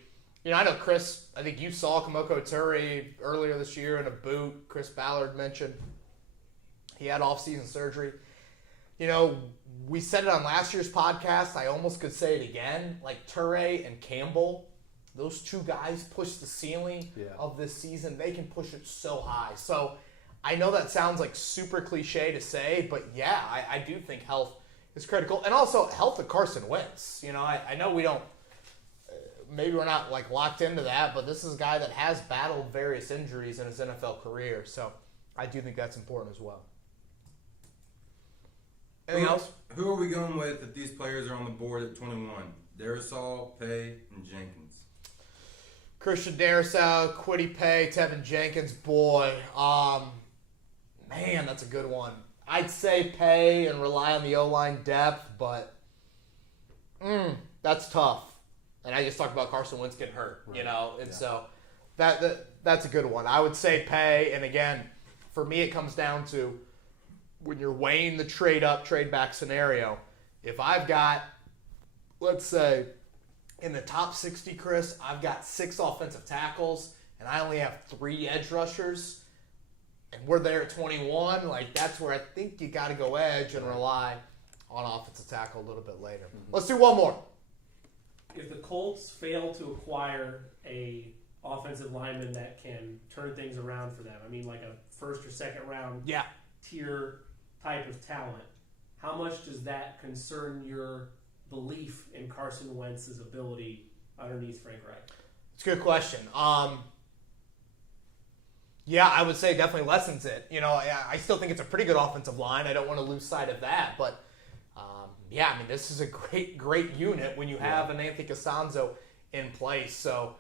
I know Chris, I think you saw Kamoko Turi earlier this year in a boot. Chris Ballard mentioned he had off-season surgery. We said it on last year's podcast. I almost could say it again. Like Ture and Campbell, those two guys push the ceiling of this season. They can push it so high. So I know that sounds like super cliche to say, but yeah, I do think health is critical. And also health of Carson Wentz. I know we don't, maybe we're not like locked into that, but this is a guy that has battled various injuries in his NFL career. So I do think that's important as well. Anything else? Who are we going with if these players are on the board at 21? Darrisaw, Pay, and Jenkins. Christian Darrisaw, Kwity Paye, Tevin Jenkins. Boy, man, that's a good one. I'd say Paye and rely on the O-line depth, but that's tough. And I just talked about Carson Wentz getting hurt, and so that's a good one. I would say Paye, and again, for me, it comes down to when you're weighing the trade up, trade back scenario. If I've got, let's say, in the top 60, Chris, I've got 6 offensive tackles, and I only have 3 edge rushers, and we're there at 21, like that's where I think you got to go edge and rely on offensive tackle a little bit later. Let's do one more. If the Colts fail to acquire a offensive lineman that can turn things around for them, I mean like a first or second round tier type of talent, how much does that concern your belief in Carson Wentz's ability underneath Frank Reich? It's a good question. Yeah, I would say definitely lessens it. I still think it's a pretty good offensive line. I don't want to lose sight of that. But, this is a great unit when you have an Anthony Costanzo in place. So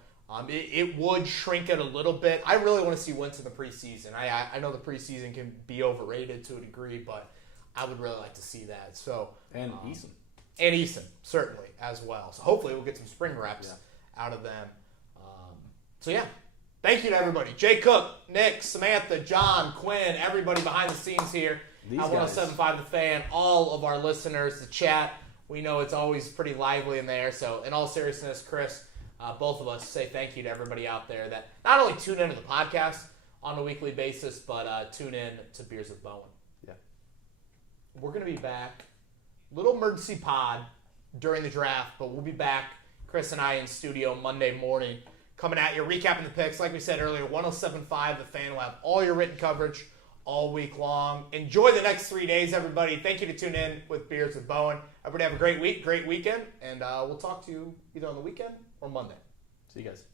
it would shrink it a little bit. I really want to see Wentz in the preseason. I know the preseason can be overrated to a degree, but I would really like to see that. So And Eason. And Eason, certainly, as well. So hopefully we'll get some spring reps out of them. Thank you to everybody. Jay Cook, Nick, Samantha, John, Quinn, everybody behind the scenes here These at guys. 107.5 The Fan, all of our listeners, the chat. We know it's always pretty lively in there. So in all seriousness, Chris, both of us say thank you to everybody out there that not only tune into the podcast on a weekly basis, but tune in to Beers with Bowen. Yeah. We're going to be back. Little emergency pod during the draft, but we'll be back, Chris and I, in studio Monday morning, coming at you, recapping the picks. Like we said earlier, 107.5 The Fan will have all your written coverage all week long. Enjoy the next 3 days, everybody. Thank you to tune in with Beers with Bowen. Everybody have a great week, great weekend, and we'll talk to you either on the weekend or Monday. See you guys.